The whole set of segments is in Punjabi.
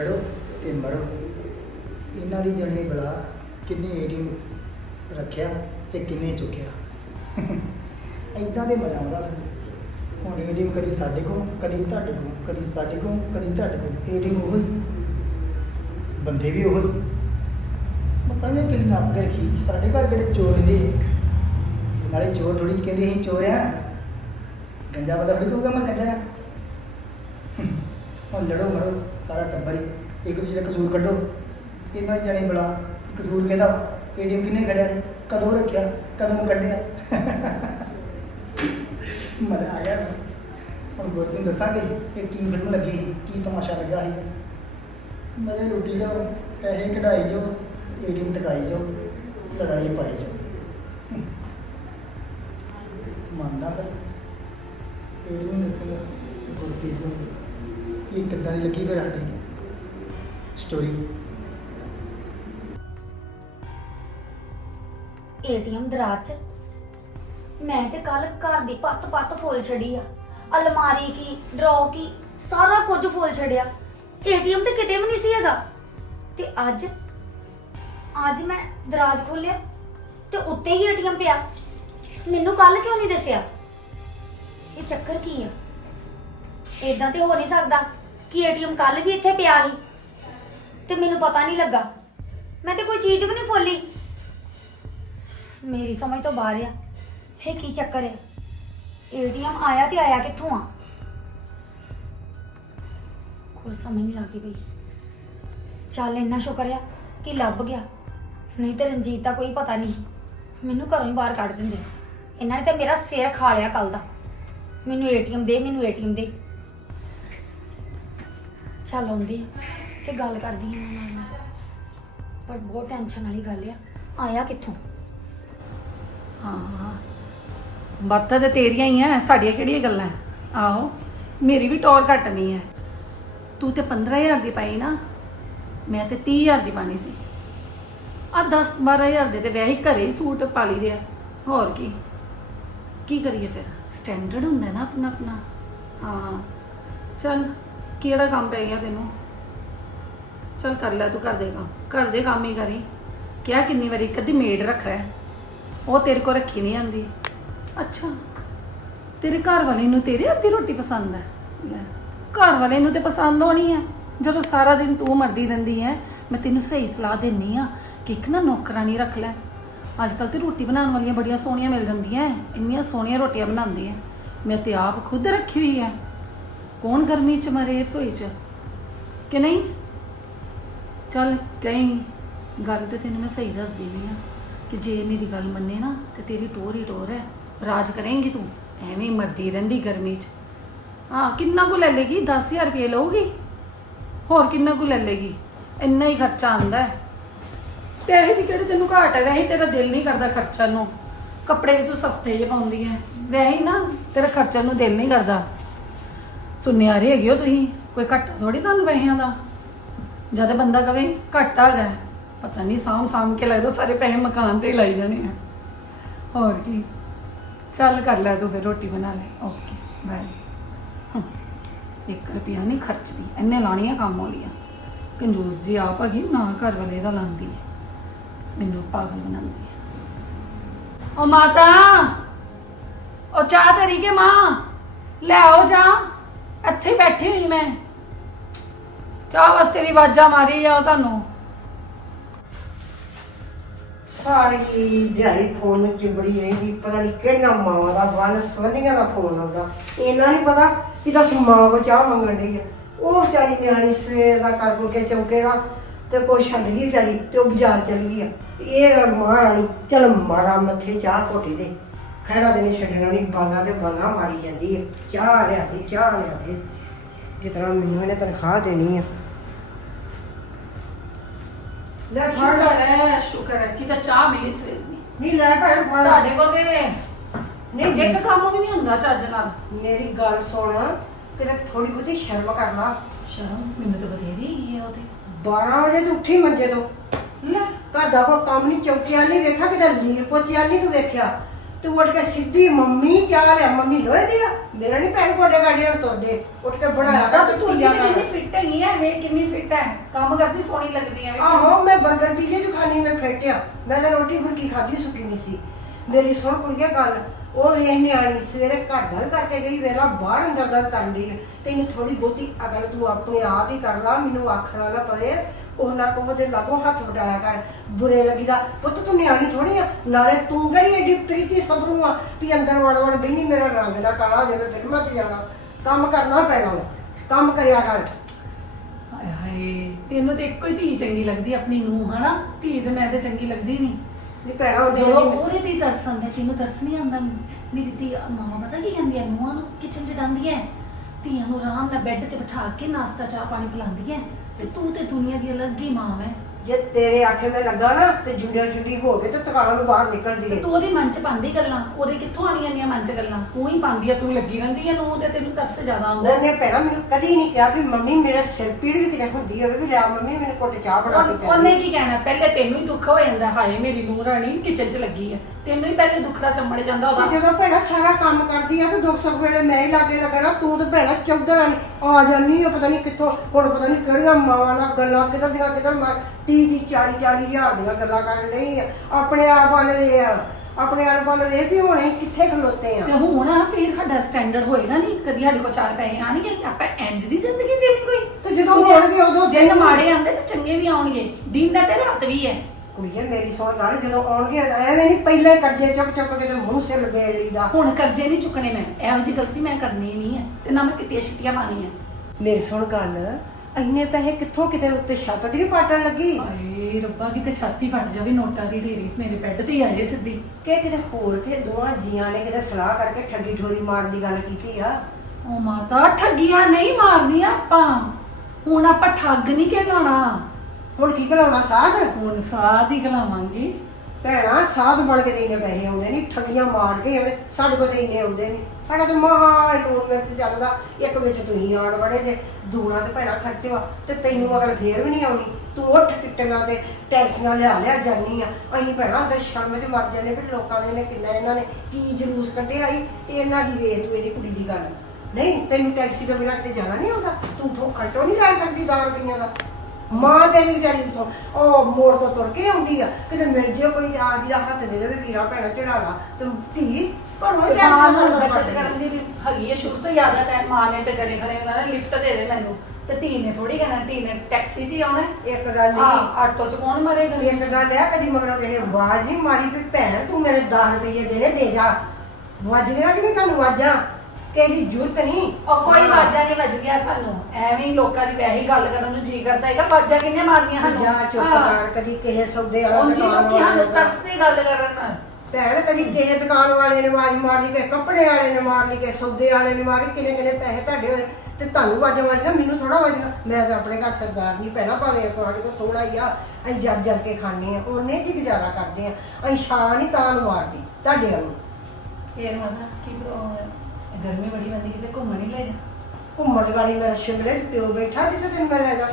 ਲੜੋ ਤੇ ਮਰੋ। ਇਹਨਾਂ ਦੀ ਜਣੇ ਬਲਾ ਕਿੰਨੇ ਏਟੀਐਮ ਰੱਖਿਆ ਤੇ ਕਿੰਨੇ ਚੁੱਕਿਆ। ਐਦਾਂ ਦੇ ਮਜ਼ਾ ਆਉਂਦਾ ਮੈਨੂੰ। ਹੁਣ ਏਟੀਐਮ ਕਦੀ ਸਾਡੇ ਕੋਲ, ਕਦੀ ਤੁਹਾਡੇ ਕੋਲ, ਕਦੀ ਸਾਡੇ ਕੋਲ, ਕਦੀ ਤੁਹਾਡੇ ਕੋਲ। ਏਟੀਐਮ ਉਹ। ਹੀ ਬੰਦੇ ਵੀ ਉਹ। ਹੀ ਪਤਾ ਨਹੀਂ ਕਿੰਨੀ ਨੱਪ ਕੇ ਰੱਖੀ ਸਾਡੇ ਘਰ ਜਿਹੜੇ ਚੋਰ ਨੇ। ਨਾਲੇ ਚੋਰ ਥੋੜੀ ਕਹਿੰਦੇ ਅਸੀਂ ਚੋਰ ਆ ਗੰਜਾ ਬੰਦਾ ਫੜੀ ਦੂਗਾ ਮੈਂ ਗੰਜਾ। ਹੁਣ ਲੜੋ ਮਰੋ। ਸਾਰਾ ਟੱਬਰ ਹੀ ਇੱਕ ਦੂਜੇ ਦਾ ਕਸੂਰ ਕੱਢੋ। ਇਹਨਾਂ ਦੀ ਜਾਣੀ ਬੜਾ ਕਸੂਰ ਕਿਹਦਾ ਏਟੀਐਮ ਕਿੰਨੇ ਖੜਿਆ ਸੀ? ਕਦੋਂ ਰੱਖਿਆ? ਕਦੋਂ ਕੱਢਿਆ? ਮਜ਼ਾ ਆ ਗਿਆ। ਹੁਣ ਗੁਰਦੀ ਨੂੰ ਦੱਸਾਂਗੇ ਕਿ ਕੀ ਫਿਲਮ ਲੱਗੀ ਸੀ, ਕੀ ਤਮਾਸ਼ਾ ਲੱਗਾ ਸੀ। ਮਜ਼ੇ ਲੁੱਟੀ ਜਾਓ ਪੈਸੇ ਕਢਾਈ ਜਾਓ ਏਟੀਐਮ ਟਕਾਈ ਜਾਓ ਲੜਾਈ ਪਾਈ ਜਾਓ। ਮੰਨਦਾ ਫਿਰ ਏਟੀਐਮ ਦੱਸਣਾ ਗੁਰਪ੍ਰੀਤ ਨੂੰ। ਇਹ ਕਿੱਦਾਂ ਦੀ ਲੱਗੀ ਫਿਰ ਸਾਡੀ ਸਟੋਰੀ ਏਟੀਐਮ ਦਰਾਜ ਚ। ਮੈਂ ਤੇ ਕੱਲ ਘਰ ਦੀ ਪੱਤ ਪੱਤ ਫੁੱਲ ਛੜੀ ਆ। ਅਲਮਾਰੀ ਕੀ, ਡਰਾਅ ਕੀ, ਸਾਰਾ ਕੁਝ ਫੁੱਲ ਛੜਿਆ ਏਟੀਐਮ ਤੇ ਕਿਤੇ ਵੀ ਨਹੀਂ ਸੀ ਹੈਗਾ। ਤੇ ਅੱਜ ਅੱਜ ਮੈਂ ਦਰਾਜ ਖੋਲਿਆ ਤੇ ਉੱਤੇ ਹੀ ਏਟੀਐਮ ਪਿਆ। ਮੈਨੂੰ ਕੱਲ ਕਿਉਂ ਨਹੀਂ ਦੱਸਿਆ? ਇਹ ਚੱਕਰ ਕੀ ਆ? ਇਦਾਂ ਤੇ ਹੋ ਨਹੀਂ ਸਕਦਾ। ਕਿ ਏਟੀਐਮ ਕੱਲ ਵੀ ਇੱਥੇ ਪਿਆ ਸੀ? ਤੇ ਮੈਨੂੰ ਪਤਾ ਨਹੀਂ ਲੱਗਾ। ਮੈਂ ਤੇ ਕੋਈ ਚੀਜ਼ ਵੀ ਨਹੀਂ ਫੋਲੀ। ਮੇਰੀ ਸਮਝ ਤੋਂ ਬਾਹਰ ਆ। ਇਹ ਕੀ ਚੱਕਰ ਹੈ ਏਟੀਐਮ ਆਇਆ ਤੇ ਆਇਆ ਕਿੱਥੋਂ ਆ? ਕੋਈ ਸਮਝ ਨਹੀਂ ਲੱਗਦੀ ਬਈ ਚੱਲ ਇੰਨਾ ਸ਼ੁਕਰ ਆ ਕਿ ਲੱਭ ਗਿਆ। ਨਹੀਂ ਤੇ ਰਣਜੀਤ ਦਾ ਕੋਈ ਪਤਾ ਨਹੀਂ। ਮੈਨੂੰ ਘਰੋਂ ਹੀ ਬਾਹਰ ਕੱਢ ਦਿੰਦੇ। ਇਹਨਾਂ ਨੇ ਤੇ ਮੇਰਾ ਸਿਰ ਖਾ ਲਿਆ ਕੱਲ ਦਾ। ਮੈਨੂੰ ਏਟੀਐਮ ਦੇ, ਮੈਨੂੰ ਏਟੀਐਮ ਦੇ। ਚੱਲ ਆਉਂਦੀ ਆ ਤੇ ਗੱਲ ਕਰਦੀ ਹਾਂ ਇਹਨਾਂ ਨਾਲ। ਮੈਂ ਪਰ ਬਹੁਤ ਟੈਨਸ਼ਨ ਵਾਲੀ ਗੱਲ ਆ। ਆਇਆ ਕਿੱਥੋਂ? ਹਾਂ। ਬਾਤਾਂ ਤੇ ਤੇਰੀਆਂ ਹੀ ਐ ਸਾਡੀਆਂ ਕਿਹੜੀਆਂ ਗੱਲਾਂ ਐ? ਆਹੋ, ਮੇਰੀ ਵੀ ਟੌਰ ਘੱਟ ਨਹੀਂ ਐ ਤੂੰ ਤੇ 15000 ਦੀ ਪਾਈ ਨਾ, ਮੈਂ ਤੇ 30000 ਦੀ ਪਾਣੀ ਸੀ। ਆ 10 12000 ਦੇ ਤੇ ਵੈਸੇ ਹੀ ਘਰੇ ਹੀ ਸੂਟ ਪਾ ਲਈਦੇ ਆ। ਹੋਰ ਕੀ? ਕੀ ਕਰੀਏ ਫਿਰ? ਸਟੈਂਡਰਡ ਹੁੰਦਾ ਨਾ ਆਪਣਾ ਆਪਣਾ ਹਾਂ। ਚੱਲ ਕਿਹੜਾ ਕੰਮ ਪੈ ਗਿਆ ਤੈਨੂੰ? ਚੱਲ ਕਰ ਲੈ ਤੂੰ ਕਰ ਦੇ ਕੰਮ। ਘਰ ਦੇ ਕੰਮ ਹੀ ਕਰੀ। ਕਿਹਾ ਕਿੰਨੀ ਵਾਰੀ ਕਦੀ ਮੇਡ ਰੱਖ ਹੈ। ਉਹ ਤੇਰੇ ਕੋ ਰੱਖੀ ਨਹੀਂ ਆਂਦੀ ਅੱਛਾ। ਤੇਰੇ ਘਰ ਵਾਲੇ ਨੂੰ ਤੇਰੇ ਅੱਧੀ ਰੋਟੀ ਪਸੰਦ ਹੈ? ਲੈ, ਘਰ ਵਾਲੇ ਨੂੰ ਤੇ ਪਸੰਦ ਹੋਣੀ ਹੈ। ਜਦੋਂ ਸਾਰਾ ਦਿਨ ਤੂੰ ਮਰਦੀ ਰਹਿੰਦੀ ਹੈ ਮੈਂ ਤੈਨੂੰ ਸਹੀ ਸਲਾਹ ਦਿੰਨੀ ਆ ਕਿ ਇੱਕ ਨਾ ਨੌਕਰਾਨੀ ਰੱਖ ਲੈ। ਅੱਜ ਕੱਲ ਤੇ ਰੋਟੀ ਬਣਾਉਣ ਵਾਲੀਆਂ ਬੜੀਆਂ ਸੋਹਣੀਆਂ ਮਿਲ ਜਾਂਦੀਆਂ ਹੈ। ਇੰਨੀਆਂ ਸੋਹਣੀਆਂ ਰੋਟੀਆਂ ਬਣਾਉਂਦੀ ਹੈ। ਮੈਂ ਤੇ ਆਪ ਖੁਦ ਰੱਖੀ ਹੋਈ ਹੈ। ਕੌਣ ਗਰਮੀ ਚ ਮਰੇ ਰਸੋਈ ਚ? ਕਿ ਨਹੀਂ? ਚੱਲ, ਕਹੀਂ, ਗੱਲ ਤੇ ਤੈਨੂੰ ਮੈਂ ਸਹੀ ਦੱਸ ਦਿੰਦੀ ਆ ਕਿ ਜੇ ਮੇਰੀ ਗੱਲ ਮੰਨੇ ਨਾ, ਤੇ ਤੇਰੀ ਟੋਰ ਹੀ ਟੋਰ ਹੈ। ਰਾਜ ਕਰੇਂਗੀ ਤੂੰ, ਐਵੇਂ ਮਰਦੀ ਰਹਿੰਦੀ ਗਰਮੀ 'ਚ। ਹਾਂ ਕਿੰਨਾ ਕੁ ਲੈ ਲੇਗੀ? 10000 ਰੁਪਏ ਲਊਗੀ? ਹੋਰ ਕਿੰਨਾ ਕੁ ਲੈ ਲੇਗੀ? ਇੰਨਾ ਹੀ ਖਰਚਾ ਆਉਂਦਾ ਹੈ। ਪੈਸੇ ਦੀ ਕਿਹੜੀ ਤੈਨੂੰ ਘਾਟ ਹੈ? ਵੈਸੇ ਤੇਰਾ ਦਿਲ ਨਹੀਂ ਕਰਦਾ ਖਰਚਣ ਨੂੰ। ਕੱਪੜੇ ਵੀ ਤੂੰ ਸਸਤੇ ਜਿਹੇ ਪਾਉਂਦੀ ਹੈ। ਵੈਸੇ ਹੀ ਨਾ ਤੇਰਾ ਖਰਚਣ ਨੂੰ ਦਿਲ ਨਹੀਂ ਕਰਦਾ। ਸੁਨਿਆਰੇ ਹੈਗੇ ਹੋ ਤੁਸੀਂ? ਕੋਈ ਘੱਟ ਥੋੜੀ ਤੁਹਾਨੂੰ ਪੈਸਿਆਂ ਦਾ? ਜਦ ਬੰਦਾ ਕਵੇ ਘੱਟ ਆ ਗਿਆ ਪਤਾ ਨਹੀਂ, ਸਾਂਭ ਸਾਂਭ ਕੇ ਲੱਗਦਾ ਸਾਰੇ ਪੈਸੇ ਮਕਾਨ ਤੇ ਹੀ ਲਾਈ ਜਾਣੇ ਆ। ਹੋਰ ਕੀ? ਚੱਲ ਕਰ ਲੈ ਤੂੰ ਫਿਰ ਰੋਟੀ ਬਣਾ ਲੈ। ਓਕੇ ਬਾਏ ਇੱਕ ਰੁਪਿਆ ਨਹੀਂ ਖਰਚਦੀ, ਇੰਨੇ ਲਾਣੀਆਂ ਕੰਮ ਵਾਲੀਆਂ। ਕੰਜੂਸ ਜੀ ਆਪ ਹੈਗੀ, ਨਾ ਘਰ ਵਾਲੇ ਦਾ ਲਾਂਦੀ ਹੈ ਮੈਨੂੰ ਪਾਗਲ ਬਣਾਉਂਦੀ ਹੈ ਓ ਮਾਤਾ! ਓ ਚਾਹ ਤੇਰੀ ਕੇ ਮਾਂ? ਲੈ ਆਓ ਜਾ ਇੱਥੇ ਬੈਠੀ ਹੋਈ ਮੈਂ। ਚਾਹ ਵਾਸਤੇ ਵੀ ਆਵਾਜ਼ਾਂ ਮਾਰੀ ਜਾਓ ਤੁਹਾਨੂੰ। ਸਾਰੀ ਦਿਹਾੜੀ ਫੋਨ ਨੂੰ ਚਿੰਬੜੀ ਰਹਿੰਦੀ, ਪਤਾ ਨਹੀਂ ਕਿਹੜੀਆਂ ਮਾਵਾਂ ਦਾ ਵਨ ਸਵੰਦੀਆਂ ਦਾ ਫੋਨ ਆਉਂਦਾ। ਇਹਨਾਂ ਨਹੀਂ ਪਤਾ ਕਿ ਦੱਸ ਮਾਂ ਕੋ ਚਾਹ ਮੰਗਣ ਡਈ ਆ। ਉਹ ਵਿਚਾਰੀ ਨਿਆਣੀ ਸਵੇਰ ਦਾ ਕਰ ਕੁਰ ਕੇ ਦਾ ਤੇ ਕੋਈ ਛੱਡ ਗਈ ਵਿਚਾਰੀ ਤੇ ਉਹ ਬਾਜ਼ਾਰ ਚਲ ਗਈ ਆ। ਇਹ ਮਹਾਰਾਣੀ, ਚਲ ਮਾਰਾ ਮੱਥੇ ਚਾਹ ਘੋਟੀ ਦੇ। ਖੜਾ ਦੇ ਨਹੀਂ ਛੱਡਣਾ ਨਹੀਂ ਬਾਗਾ ਤੇ ਬਾਗਾ ਮਾਰੀ ਜਾਂਦੀ ਹੈ ਚਾਹ ਲਿਆ ਦੇ ਚਾਹ ਲਿਆ ਦੇ ਜਿਸ ਤਰ੍ਹਾਂ ਮੈਨੂੰ ਇਹਨੇ ਤਨਖਾਹ ਦੇਣੀ ਆ। ਲੈ ਫੜ। ਸ਼ੁਕਰ ਹੈ ਸ਼ੁਕਰ ਹੈ। ਕਿ ਤਾਂ ਚਾਹ ਮਿਲੀ ਸਵੇਰ ਦੀ। ਨਹੀਂ ਲੈ ਭੈਣ ਫੜ। ਤੁਹਾਡੇ ਕੋਲ ਤੇ ਨਹੀਂ ਇੱਕ ਕੰਮ ਵੀ ਨਹੀਂ ਹੁੰਦਾ ਚੱਜ ਨਾਲ? ਮੇਰੀ ਗੱਲ ਸੁਣ। ਕਿਤੇ ਥੋੜੀ ਬਹੁਤੀ ਸ਼ਰਮ ਕਰ ਲਾ। ਸ਼ਰਮ? ਮੈਨੂੰ ਤਾਂ ਬਥੇਰੀ ਹੈਗੀ ਹੈ ਉਹ ਤੇ। 12 ਵਜੇ ਤੂੰ ਉੱਠੀ ਮੰਜੇ ਤੋਂ। ਲੈ। ਘਰ ਦਾ ਕੋਈ ਕੰਮ ਨਹੀਂ ਚੌਕੀਆਂ ਨਹੀਂ ਵੇਖਿਆ ਕਿਤੇ ਲੀਰ ਪੋਚਿਆ ਨਹੀਂ ਤੂੰ ਵੇਖਿਆ? ਤੂੰ ਉੱਠ ਕੇ ਸਿੱਧੀ ਮੰਮੀ ਚਾਹ ਲਿਆ ਮੰਮੀ ਲੋਹੇ ਦੀ ਆ? ਮੇਰਾ ਨਹੀਂ ਭੈਣ ਕੋਡੇ ਗਾੜੀਆਂ ਤੁਰਦੇ। ਉੱਠ ਕੇ ਬਣਾਇਆ ਤਾਂ ਤੂੰ ਤੂੰ ਜਿਵੇਂ ਕਰ। ਕਿੰਨੀ ਫਿੱਟ ਹੈਗੀ ਹੈ ਵੇਖ ਕਿੰਨੀ ਫਿੱਟ ਹੈ। ਕੰਮ ਕਰਦੀ ਸੋਹਣੀ ਲੱਗਦੀ ਹੈ ਵੇਖ। ਆਹੋ ਮੈਂ 버ਗਰ ਪੀਜ਼ੇ ਚ ਖਾਣੀ ਮੈਂ ਫੇਟਿਆ ਮੈਂ ਤਾਂ ਰੋਟੀ ਫੁਰਕੀ ਖਾਧੀ ਸੁੱਕੀ ਨਹੀਂ ਸੀ। ਮੇਰੀ ਸੁਣ ਕੁੜੀਏ ਗੱਲ ਉਹ ਵੇਖ ਨਿਆਣੀ ਸਵੇਰੇ ਘਰ ਦਾ ਵੀ ਕਰਕੇ ਗਈ ਵੇਲਾ ਬਾਹਰ ਅੰਦਰ ਦਾ ਵੀ ਕਰਨ ਦੀ ਤੈਨੂੰ ਥੋੜੀ ਬਹੁਤੀ ਅਕਲ ਤੂੰ ਆਪਣੇ ਆਪ ਹੀ ਕਰ ਲਾ ਮੈਨੂੰ ਆਖਣਾ ਨਾ ਪਵੇ। ਉਹ ਨਾ ਕੋ ਦੇ ਲਾਗੋਂ ਹੱਥ ਵਟਾਇਆ ਕਰ। ਬੁਰੇ ਲੱਗੀਦਾ। ਪੁੱਤ ਤੂੰ ਨਿਆਣੀ ਥੋੜੀ ਆ। ਨਾਲੇ ਤੂੰ ਕਿਹੜੀ ਐਡੀ ਪ੍ਰੀਤੀ ਸਭਰੂ ਆ ਵੀ ਅੰਦਰ ਵੜ ਵੜ ਬਹਿਨੀ ਮੇਰਾ ਰੰਗ ਨਾ ਕਾਲਾ ਜਾਵੇ ਫਿਲਮਾਂ ਤੇ ਜਾਣਾ। ਕੰਮ ਕਰਨਾ ਪੈਣਾ। ਕੰਮ ਕਰਿਆ ਕਰ। ਹਾਏ ਹਾਏ ਤੈਨੂੰ ਤੇ ਇੱਕੋ ਹੀ ਧੀ ਚੰਗੀ ਲੱਗਦੀ ਆਪਣੀ ਨੂੰ ਹਨਾ? ਧੀ ਤੇ ਮੈਂ ਤੇ ਚੰਗੀ ਲੱਗਦੀ ਨਹੀਂ ਨਹੀਂ ਭੈਣਾ ਉਹਦੇ ਜਦੋਂ ਜਿਹੜੀ- ਉਹਦੇ ਤੇ ਹੀ ਤਰਸ ਆਉਂਦਾ ਤੈਨੂੰ ਤਰਸ ਨਹੀਂ ਆਉਂਦਾ? ਮੇਰੀ ਧੀ ਮਾਂ ਪਤਾ ਕੀ ਕਹਿੰਦੀ ਹੈ ਨੂੰਹਾਂ ਨੂੰ ਕਿਚਨ ਚ ਡਾਂਦੀ ਹੈ ਧੀਆਂ ਨੂੰ ਆਰਾਮ ਨਾਲ ਬੈੱਡ ਤੇ ਬਿਠਾ ਕੇ ਨਾਸ਼ਤਾ ਚਾਹ ਪਾਣੀ ਪਿਲਾਉਂਦੀ ਹੈ ਤੇ ਤੂੰ ਤੇ ਦੁਨੀਆ ਦੀ ਅਲੱਗ ਹੀ ਮਾਂ ਹੈ। ਜੇ ਤੇਰੇ ਆਖੇ ਮੈਂ ਲੱਗਾ ਨਾ ਤੇ ਜੁੰਡਿਆ ਜੁੰਡੀ ਹੋ ਕੇ ਤੇ ਦੁਕਾਨ ਨੂੰ ਬਾਹਰ ਨਿਕਲ ਤੇ ਤੂੰ ਉਹਦੇ ਮਨ ਚ ਪਾਉਂਦੀ ਗੱਲਾਂ ਉਹਦੇ ਕਿੱਥੋਂ ਆਣੀਆਂ ਨੇ ਮਨ ਚ ਗੱਲਾਂ? ਤੂੰ ਹੀ ਪਾਉਂਦੀ ਆ ਤੂੰ ਲੱਗੀ ਰਹਿੰਦੀ ਆ ਨੂੰ ਤੇ ਤੈਨੂੰ ਤਰਸ ਜ਼ਿਆਦਾ ਆਉਂਦਾ। ਉਹਨੇ ਭੈਣਾ ਮੈਨੂੰ ਕਦੀ ਨਹੀਂ ਕਿਹਾ ਵੀ ਮੰਮੀ ਮੇਰੇ ਸਿਰ ਪੀੜ ਵੀ ਕਿਤੇ ਹੁੰਦੀ ਹੋਵੇ ਵੀ ਲਿਆ ਮੰਮੀ ਮੈਨੂੰ ਕੋਟ ਚਾਹ ਬਣਾ ਕੇ ਪਿਆ ਉਹਨੇ ਕੀ ਕਹਿਣਾ? ਪਹਿਲੇ ਤੈਨੂੰ ਹੀ ਦੁੱਖ ਹੋ ਜਾਂਦਾ ਹਾਏ ਮੇਰੀ ਨੂੰਹ ਰਾਣੀ ਕਿਚਨ 'ਚ ਲੱਗੀ ਆ। ਤੈਨੂੰ ਹੀ ਪਹਿਲੇ ਦੁੱਖੜਾ ਚੰਮੜ ਜਾਂਦਾ ਤੇ ਉਹਦਾ ਜਦੋਂ ਭੈਣਾ ਸਾਰਾ ਕੰਮ ਕਰਦੀ ਆ ਤੇ ਦੁੱਖ ਸੁੱਖ ਵੇਲੇ ਮੈਂ ਹੀ ਲਾਗੇ ਲੱਗਣਾ ਤੂੰ ਤੇ ਭੈਣਾ ਚੌਧਰਾਂ ਨੀ ਆ ਜਾਨੀ ਆ ਪਤਾ ਨਹੀਂ ਕਿੱਥੋਂ ਹੁਣ ਪਤਾ ਨਹੀਂ ਕਿਹੜੀਆਂ ਮਾਵਾਂ ਨਾਲ ਗੱਲਾਂ ਕਿਧਰ ਦੀਆਂ ਕਿਧਰ ਮਾਰ 30 ਦੀ 40 40 ਹਜ਼ਾਰ ਦੀਆਂ ਗੱਲਾਂ ਕਰ ਰਹੀ ਆ। ਆਪਣੇ ਆਪ ਵਾਲੇ ਵੇ ਆ। ਆਪਣੇ ਆਪ ਵਾਲੇ ਵੇ ਵੀ ਹੁਣ ਅਸੀਂ ਕਿੱਥੇ ਖਲੋਤੇ ਆ? ਤੇ ਹੁਣ ਆ ਫਿਰ ਸਾਡਾ ਸਟੈਂਡਰਡ ਹੋਏਗਾ ਨਹੀਂ ਕਦੀ ਸਾਡੇ ਕੋਲ ਚਾਰ ਪੈਸੇ ਆਣਗੇ ਆਪਾਂ ਇੰਜ ਦੀ ਜ਼ਿੰਦਗੀ ਜੀਣੀ ਕੋਈ? ਤੇ ਜਦੋਂ ਹੋਣਗੇ ਉਦੋਂ ਦਿਨ ਸਹੀ। ਮਾੜੇ ਆਉਂਦੇ ਤੇ ਚੰਗੇ ਵੀ ਆਉਣਗੇ। ਦਿਨ ਦਾ ਤੇ ਰਾਤ ਵੀ ਹੈ। ਕੁੜੀਏ ਮੇਰੀ ਸੁਣ ਗੱਲ ਜਦੋਂ ਆਉਣਗੇ ਐਵੇਂ ਨਹੀਂ ਪਹਿਲੇ ਕਰਜ਼ੇ ਚੁੱਕ ਚੁੱਕ ਕੇ ਤੇ ਮੂੰਹ ਸਿਰ ਲਬੇੜ ਲਈਦਾ। ਹੁਣ ਕਰਜ਼ੇ ਨਹੀਂ ਚੁੱਕਣੇ ਮੈਂ। ਇਹੋ ਜਿਹੀ ਗਲਤੀ ਮੈਂ ਕਰਨੀ ਨਹੀਂ ਹੈ। ਤੇ ਨਾ ਮੈਂ ਕਿੱਟੀਆਂ ਛਿੱਟੀਆਂ ਪਾਣੀਆਂ ਮੇਰੀ ਸੁਣ ਗੱਲ। ਇੰਨੇ ਪੈਸੇ ਕਿੱਥੋਂ ਕਿਤੇ ਉੱਤੇ ਛੱਤ ਦੀ ਪਾਟਣ ਲੱਗੀ? ਹਾਏ ਰੱਬਾ ਕਿਤੇ ਛਾਤੀ ਫਟ ਜਾਵੇ ਨੋਟਾਂ ਦੀ ਢੇਰੀ। ਮੇਰੇ ਬੈੱਡ ਤੇ ਹੀ ਆਏ ਸਿੱਧੀ। ਕਿ ਕਿਤੇ ਹੋਰ ਤੇ ਦੋਵਾਂ ਜੀਆਂ ਨੇ ਕਿਤੇ ਸਲਾਹ ਕਰਕੇ ਠੱਗੀ ਠੋਰੀ ਮਾਰਨ ਦੀ ਗੱਲ ਕੀਤੀ ਆ? ਉਹ ਮਾਤਾ ਠੱਗੀਆਂ ਨਹੀਂ ਮਾਰਨੀਆਂ ਆਪਾਂ। ਹੁਣ ਆਪਾਂ ਠੱਗ ਨਹੀਂ ਕਹਿਲਾਣਾ ਹੁਣ ਕੀ ਘਲਾਉਣਾ ਸਾਧ? ਹੁਣ ਸਾਧ ਹੀ ਗਲਾਵਾਂਗੇ ਭੈਣਾ, ਸਾਧ ਬਣ ਕੇ ਤੇ ਇੰਨੇ ਪੈਸੇ ਆਉਂਦੇ ਨਹੀਂ, ਠੱਗੀਆਂ ਮਾਰ ਕੇ ਆਉਂਦੇ, ਸਾਡੇ ਕੋਲ ਤੇ ਇੰਨੇ ਆਉਂਦੇ ਨਹੀਂ। ਸਾਡਾ ਤਾਂ ਮਹਾ ਲੋਨ ਮਿਰਚ ਚੱਲਦਾ, ਇੱਕ ਵਿੱਚ ਤੁਸੀਂ ਆਣ ਬੜੇ ਜੇ, ਦੂਣਾ ਤੇ ਭੈਣਾ ਖਰਚ ਵਾ, ਤੇ ਤੈਨੂੰ ਅਗਲ ਫੇਰ ਵੀ ਨਹੀਂ ਆਉਣੀ। ਤੂੰ ਉਹ ਕਿੱਟੀਆਂ ਤੇ ਟੈਕਸੀਆਂ ਲਿਆ ਲਿਆ ਜਾਨੀ ਆ। ਅਸੀਂ ਭੈਣਾ ਤੇ ਸ਼ਰਮ ਤੇ ਮਰ ਜਾਂਦੇ, ਫਿਰ ਲੋਕਾਂ ਦੇ ਨੇ ਕਿੰਨਾ ਇਹਨਾਂ ਨੇ ਕੀ ਜਲੂਸ ਕੱਢਿਆ ਈ ਤੇ ਇਹਨਾਂ ਦੀ ਵੇਖ ਤੂੰ ਇਹਦੀ ਕੁੜੀ ਦੀ ਗੱਲ। ਨਹੀਂ, ਤੈਨੂੰ ਟੈਕਸੀ ਤੋਂ ਬਿਨਾਂ ਕਿਤੇ ਜਾਣਾ ਨਹੀਂ ਆਉਂਦਾ। ਤੂੰ ਤੋਂ ਆਟੋ ਨਹੀਂ ਲੈ ਸਕਦੀ 10 ਰੁਪਈਆਂ ਦਾ। ਮਾਂ ਤੇਰੀ ਵਿਚਾਰੀ ਤੋਂ ਉਹ ਮੋੜ ਤੋਂ ਤੁਰ ਕੇ ਆਉਂਦੀ ਆ। ਕਿਤੇ ਮਿਲ ਜੇ ਕੋਈ ਆ ਜੀ ਹੱਥ ਦੇ ਦੇਵੇ ਵੀਰਾ ਭੈਣਾ ਚੜਾਵਾ ਤੇ ਧੀ ਪਰ ਉਹ ਮਾਂ ਨੂੰ ਬੱਚਤ ਕਰਨ ਦੀ ਵੀ ਹੈਗੀ ਹੈ ਸ਼ੁਰੂ ਤੋਂ ਜ਼ਿਆਦਾ ਟਾਈਮ ਮਾਂ ਨੇ ਤੇ ਕਰੇ ਖੜੇ ਹੁੰਦਾ ਨਾ ਲਿਫਟ ਦੇ ਦੇ ਮੈਨੂੰ। ਤੇ ਧੀ ਨੇ ਥੋੜੀ ਕਹਿਣਾ ਧੀ ਨੇ ਟੈਕਸੀ 'ਚ ਹੀ ਆਉਣਾ। ਇੱਕ ਗੱਲ ਹਾਂ ਨਹੀਂ ਆਟੋ 'ਚ ਕੌਣ ਮਰੇਗਾ? ਇੱਕ ਗੱਲ ਆ ਕਦੀ ਮਗਰੋਂ ਕਹਿੰਦੇ ਆਵਾਜ਼ ਨਹੀਂ ਮਾਰੀ ਵੀ ਭੈਣ ਤੂੰ ਮੇਰੇ 10 ਰੁਪਏ ਦੇਣੇ ਦੇ ਜਾ। ਵੱਜਦੀਆਂ ਕਿ ਨਹੀਂ ਤੁਹਾਨੂੰ ਵਾਜਾਂ? ਕਿਹਦੀ ਜ਼ਰੂਰਤ ਨਹੀਂ। ਉਹ ਕੋਈ ਵਾਜਾ ਨਹੀਂ ਵੱਜਦੀਆਂ ਸਾਨੂੰ। ਐਵੇਂ ਹੀ ਲੋਕਾਂ ਦੀ ਵੈਹੀ ਗੱਲ ਕਰਨ ਨੂੰ ਜੀ ਕਰਦਾ ਹੈਗਾ। ਵਾਜਾ ਕਿੰਨੇ ਮਾਰਨੀਆਂ ਸਾਨੂੰ? ਜਾ ਚੁੱਪ। ਕਰ ਕਦੀ ਕਿਸੇ ਸੌਦੇ ਵਾਲਾ ਉਂਝ ਦੁਕਾਨ ਲੋਕੀ ਸਾਨੂੰ ਵਾਲੇ ਦਾ। ਤਰਸਦੇ ਗੱਲ ਕਰਨ। ਭੈਣ ਕਦੀ ਕਿਸੇ ਦੁਕਾਨ ਵਾਲੇ ਨੇ ਆਵਾਜ਼ ਮਾਰ ਲਈ ਕਿ ਕੱਪੜੇ ਵਾਲੇ ਨੇ ਮਾਰ ਲਈ ਕਿ ਸੌਦੇ ਵਾਲੇ ਨੇ ਮਾਰੀ ਕਿੰਨੇ ਕਿੰਨੇ ਪੈਸੇ ਤੁਹਾਡੇ ਹੋਏ ਤੇ ਤੁਹਾਨੂੰ ਵਾਜਾਂ ਵਾਜਾਂ ਮੈਨੂੰ ਥੋੜਾ ਵਾਜਾਂ ਮੈਂ ਤਾਂ ਆਪਣੇ ਘਰ ਸਰਦਾਰ ਨਹੀਂ ਪੈਣਾ ਭਾਵੇਂ ਤੁਹਾਡੇ ਕੋਲ ਥੋੜਾ ਹੀ ਆ ਅਸੀਂ ਜਰ ਜਰ ਕੇ ਖਾਂਦੇ ਆ ਉਹਨੇ ਜੀ ਗੁਜ਼ਾਰਾ ਕਰਦੇ ਆ ਅਸੀਂ ਛਾਲਾ ਨਹੀਂ ਤਾਂ ਨੂੰ ਮਾਰਦੀ ਤੁਹਾਡੇ ਨੂੰ ਫੇਰ ਮਤਲਬ ਕੀ ਪ੍ਰੋ- ਗਰਮੀ ਬੜੀ ਬੰਦੀ ਕਿਤੇ ਘੁੰਮਣ ਹੀ ਲੈ ਜਾ। ਘੁੰਮਣ ਗਾਣੀ ਮੇਰਾ ਸ਼ਿਮਲੇ ਚ ਪਿਓ ਬੈਠਾ ਜਿੱਥੇ ਤੈਨੂੰ ਮੈਂ ਲੈ ਜਾ।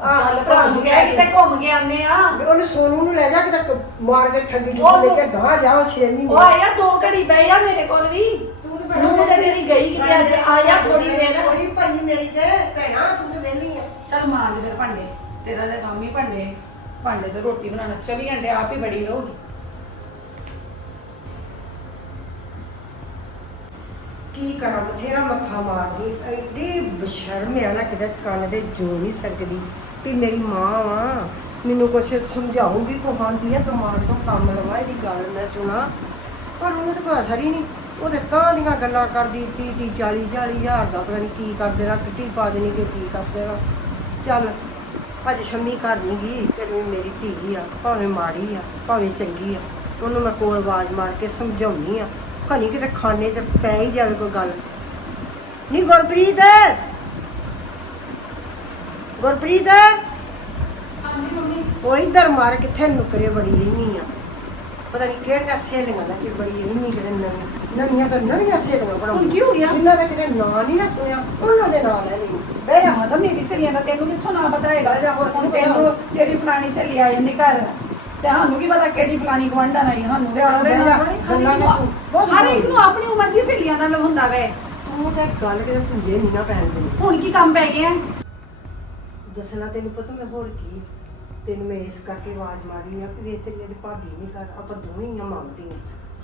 ਚੱਲ ਭਰਾ ਭੱਜ ਗਿਆ ਕਿਤੇ ਘੁੰਮ ਕੇ ਆਨੇ ਆ। ਉਹਨੂੰ ਸੋਨੂ ਨੂੰ ਲੈ ਜਾ ਕਿਤੇ ਮਾਰ ਕੇ ਠੱਗੀ ਉਹ- ਠੁੱਗੀ ਲੈ ਕੇ ਗਾਂ ਜਾਓ 6 ਉਹ ਮਹੀਨੇ। ਆਇਆ ਦੋ ਘੜੀ ਬਹਿ ਜਾ ਮੇਰੇ ਕੋਲ ਵੀ। ਤੂੰ ਤੇ ਭੈਣਾ ਨੂੰ ਤੇ ਤੇਰੀ ਗਈ ਕਿਤੇ ਅੱਜ ਆਇਆ ਥੋੜੀ ਦੇਰ। ਸੋਈ ਭਾਈ ਮੇਰੀ ਤੇ ਭੈਣਾ ਤੂੰ ਤੇ ਵਿਹਲੀ ਆ। ਚੱਲ ਮਾਂਜ ਫਿਰ ਭਾਂਡੇ ਤੇਰਾ ਤਾਂ ਕੰਮ ਹੀ ਭਾਂਡੇ। ਭਾਂਡੇ ਤੇ ਰੋਟੀ ਬਣਾਉਣਾ 24 ਘੰਟੇ ਆਪ ਹੀ ਬੜੀ ਰਹੂਗੀ। ਕੀ ਕਰਾਂ? ਬਥੇਰਾ ਮੱਥਾ ਮਾਰਦੀ, ਐਡੀ ਬਸ਼ਰਮ ਆ ਨਾ ਕਿਤੇ ਕੰਨ ਦੇ ਜੋ ਨਹੀਂ ਸਕਦੀ ਵੀ ਮੇਰੀ ਮਾਂ ਵਾ ਮੈਨੂੰ ਕੁਛ ਸਮਝਾਉਂਗੀ ਕਹਾਂਦੀ ਆ ਦਿਮਾਗ ਤੋਂ ਕੰਮ ਲਵਾ, ਇਹਦੀ ਗੱਲ ਮੈਂ ਸੁਣਾ। ਪਰ ਉਹਨੂੰ ਤਾਂ ਪਤਾ ਸਰੀ ਨਹੀਂ। ਉਹਦੇ ਤਾਂ ਦੀਆਂ ਗੱਲਾਂ ਕਰਦੀ 30 30 40 40 ਹਜ਼ਾਰ ਦਾ ਪਤਾ ਨਹੀਂ ਕੀ ਕਰ ਦੇਣਾ ਕਿੱਟੀ ਪਾ ਦੇਣੀ ਕਿ ਕੀ ਕਰ ਦੇਣਾ ਚੱਲ, ਅੱਜ ਸ਼ਮੀ ਘਰ ਨਹੀਂ ਗਈ ਫਿਰ ਵੀ ਮੇਰੀ ਧੀ ਆ, ਭਾਵੇਂ ਮਾੜੀ ਆ, ਭਾਵੇਂ ਚੰਗੀ ਆ। ਉਹਨੂੰ ਮੈਂ ਕੋਲ ਆਵਾਜ਼ ਮਾਰ ਕੇ ਸਮਝਾਉਣੀ ਆ। ਕਨੀ ਕਿਤੇ ਖਾਣੇ 'ਚ ਪੈ ਹੀ ਜਾਵੇ ਕੋਈ ਗੱਲ। ਨਹੀਂ ਗੁਰਪ੍ਰੀਤ! ਗੁਰਪ੍ਰੀਤ! ਹਾਂਜੀ ਮੰਮੀ। ਉਹ ਇੱਧਰ ਮਾਰ ਕਿੱਥੇ ਨੁਕਰੇ ਬੜੀ ਰਹਿਨੀ ਆ। ਪਤਾ ਨਹੀਂ ਕਿਹੜੀਆਂ ਦਾ ਕਿ ਬੜੀ ਰਹਿਨੀ ਕਿਤੇ ਨਵੀਂ। ਨਵੀਆਂ ਤਾਂ ਨਵੀਆਂ ਬਣਾਉਂਦੀ ਹੁਣ ਕੀ ਹੋ ਗਿਆ? ਇਹਨਾਂ ਦਾ ਕਿਤੇ ਨਾਂ ਨਹੀਂ ਨਾ ਸੁਣਿਆ। ਉਹਨਾਂ ਦੇ ਨਾਂ ਲੈ ਲਈ। ਬਹਿ ਜਾ। ਮੇਰੀ ਸਹੇਲੀਆਂ ਦਾ ਤੈਨੂੰ ਕਿੱਥੋਂ ਨਾ ਪਤਾ ਹੈਗਾ? ਬਹਿ ਜਾ, ਹੋਰ ਹੁਣ? ਤੈਨੂੰ ਤੇਰੀ ਫਲਾਣੀ ਸਹੇਲੀ ਆ ਜਾਂਦੀ ਘਰ। ਤੇ ਸਾਨੂੰ ਕੀ ਪਤਾ ਕਿਹੜੀ ਫਲਾਣੀ ਗਵਾਂਢਣ ਆਈ ਸਾਨੂੰ ਤੇ ਤੂੰ ਬਹੁਤ ਹਰ ਇੱਕ ਨੂੰ ਆਪਣੀ ਉਮਰ ਦੀ ਸਹੇਲੀਆਂ ਨਾਲ ਹੁੰਦਾ ਵੇ। ਤੂੰ ਤਾਂ ਗੱਲ ਕਿਤੇ ਪੁੰਜੇ ਨਹੀਂ ਨਾ ਪੈਣ ਦੇਣੀ ਹੁਣ ਕੀ ਕੰਮ ਪੈ ਗਿਆ? ਦੱਸਣਾ ਤੈਨੂੰ ਪਤਾ ਮੈਂ ਹੋਰ ਕੀ? ਤੈਨੂੰ ਮੈਂ ਇਸ ਕਰਕੇ ਆਵਾਜ਼ ਮਾਰੀ ਆ ਕਿ ਵੇ ਤੇਰੀ ਮੇਰੀ ਭਾਬੀ ਨਹੀਂ ਕਰ ਆਪਾਂ ਦੋਵੇਂ ਹੀ ਆ ਮੰਗਦੀ ਆ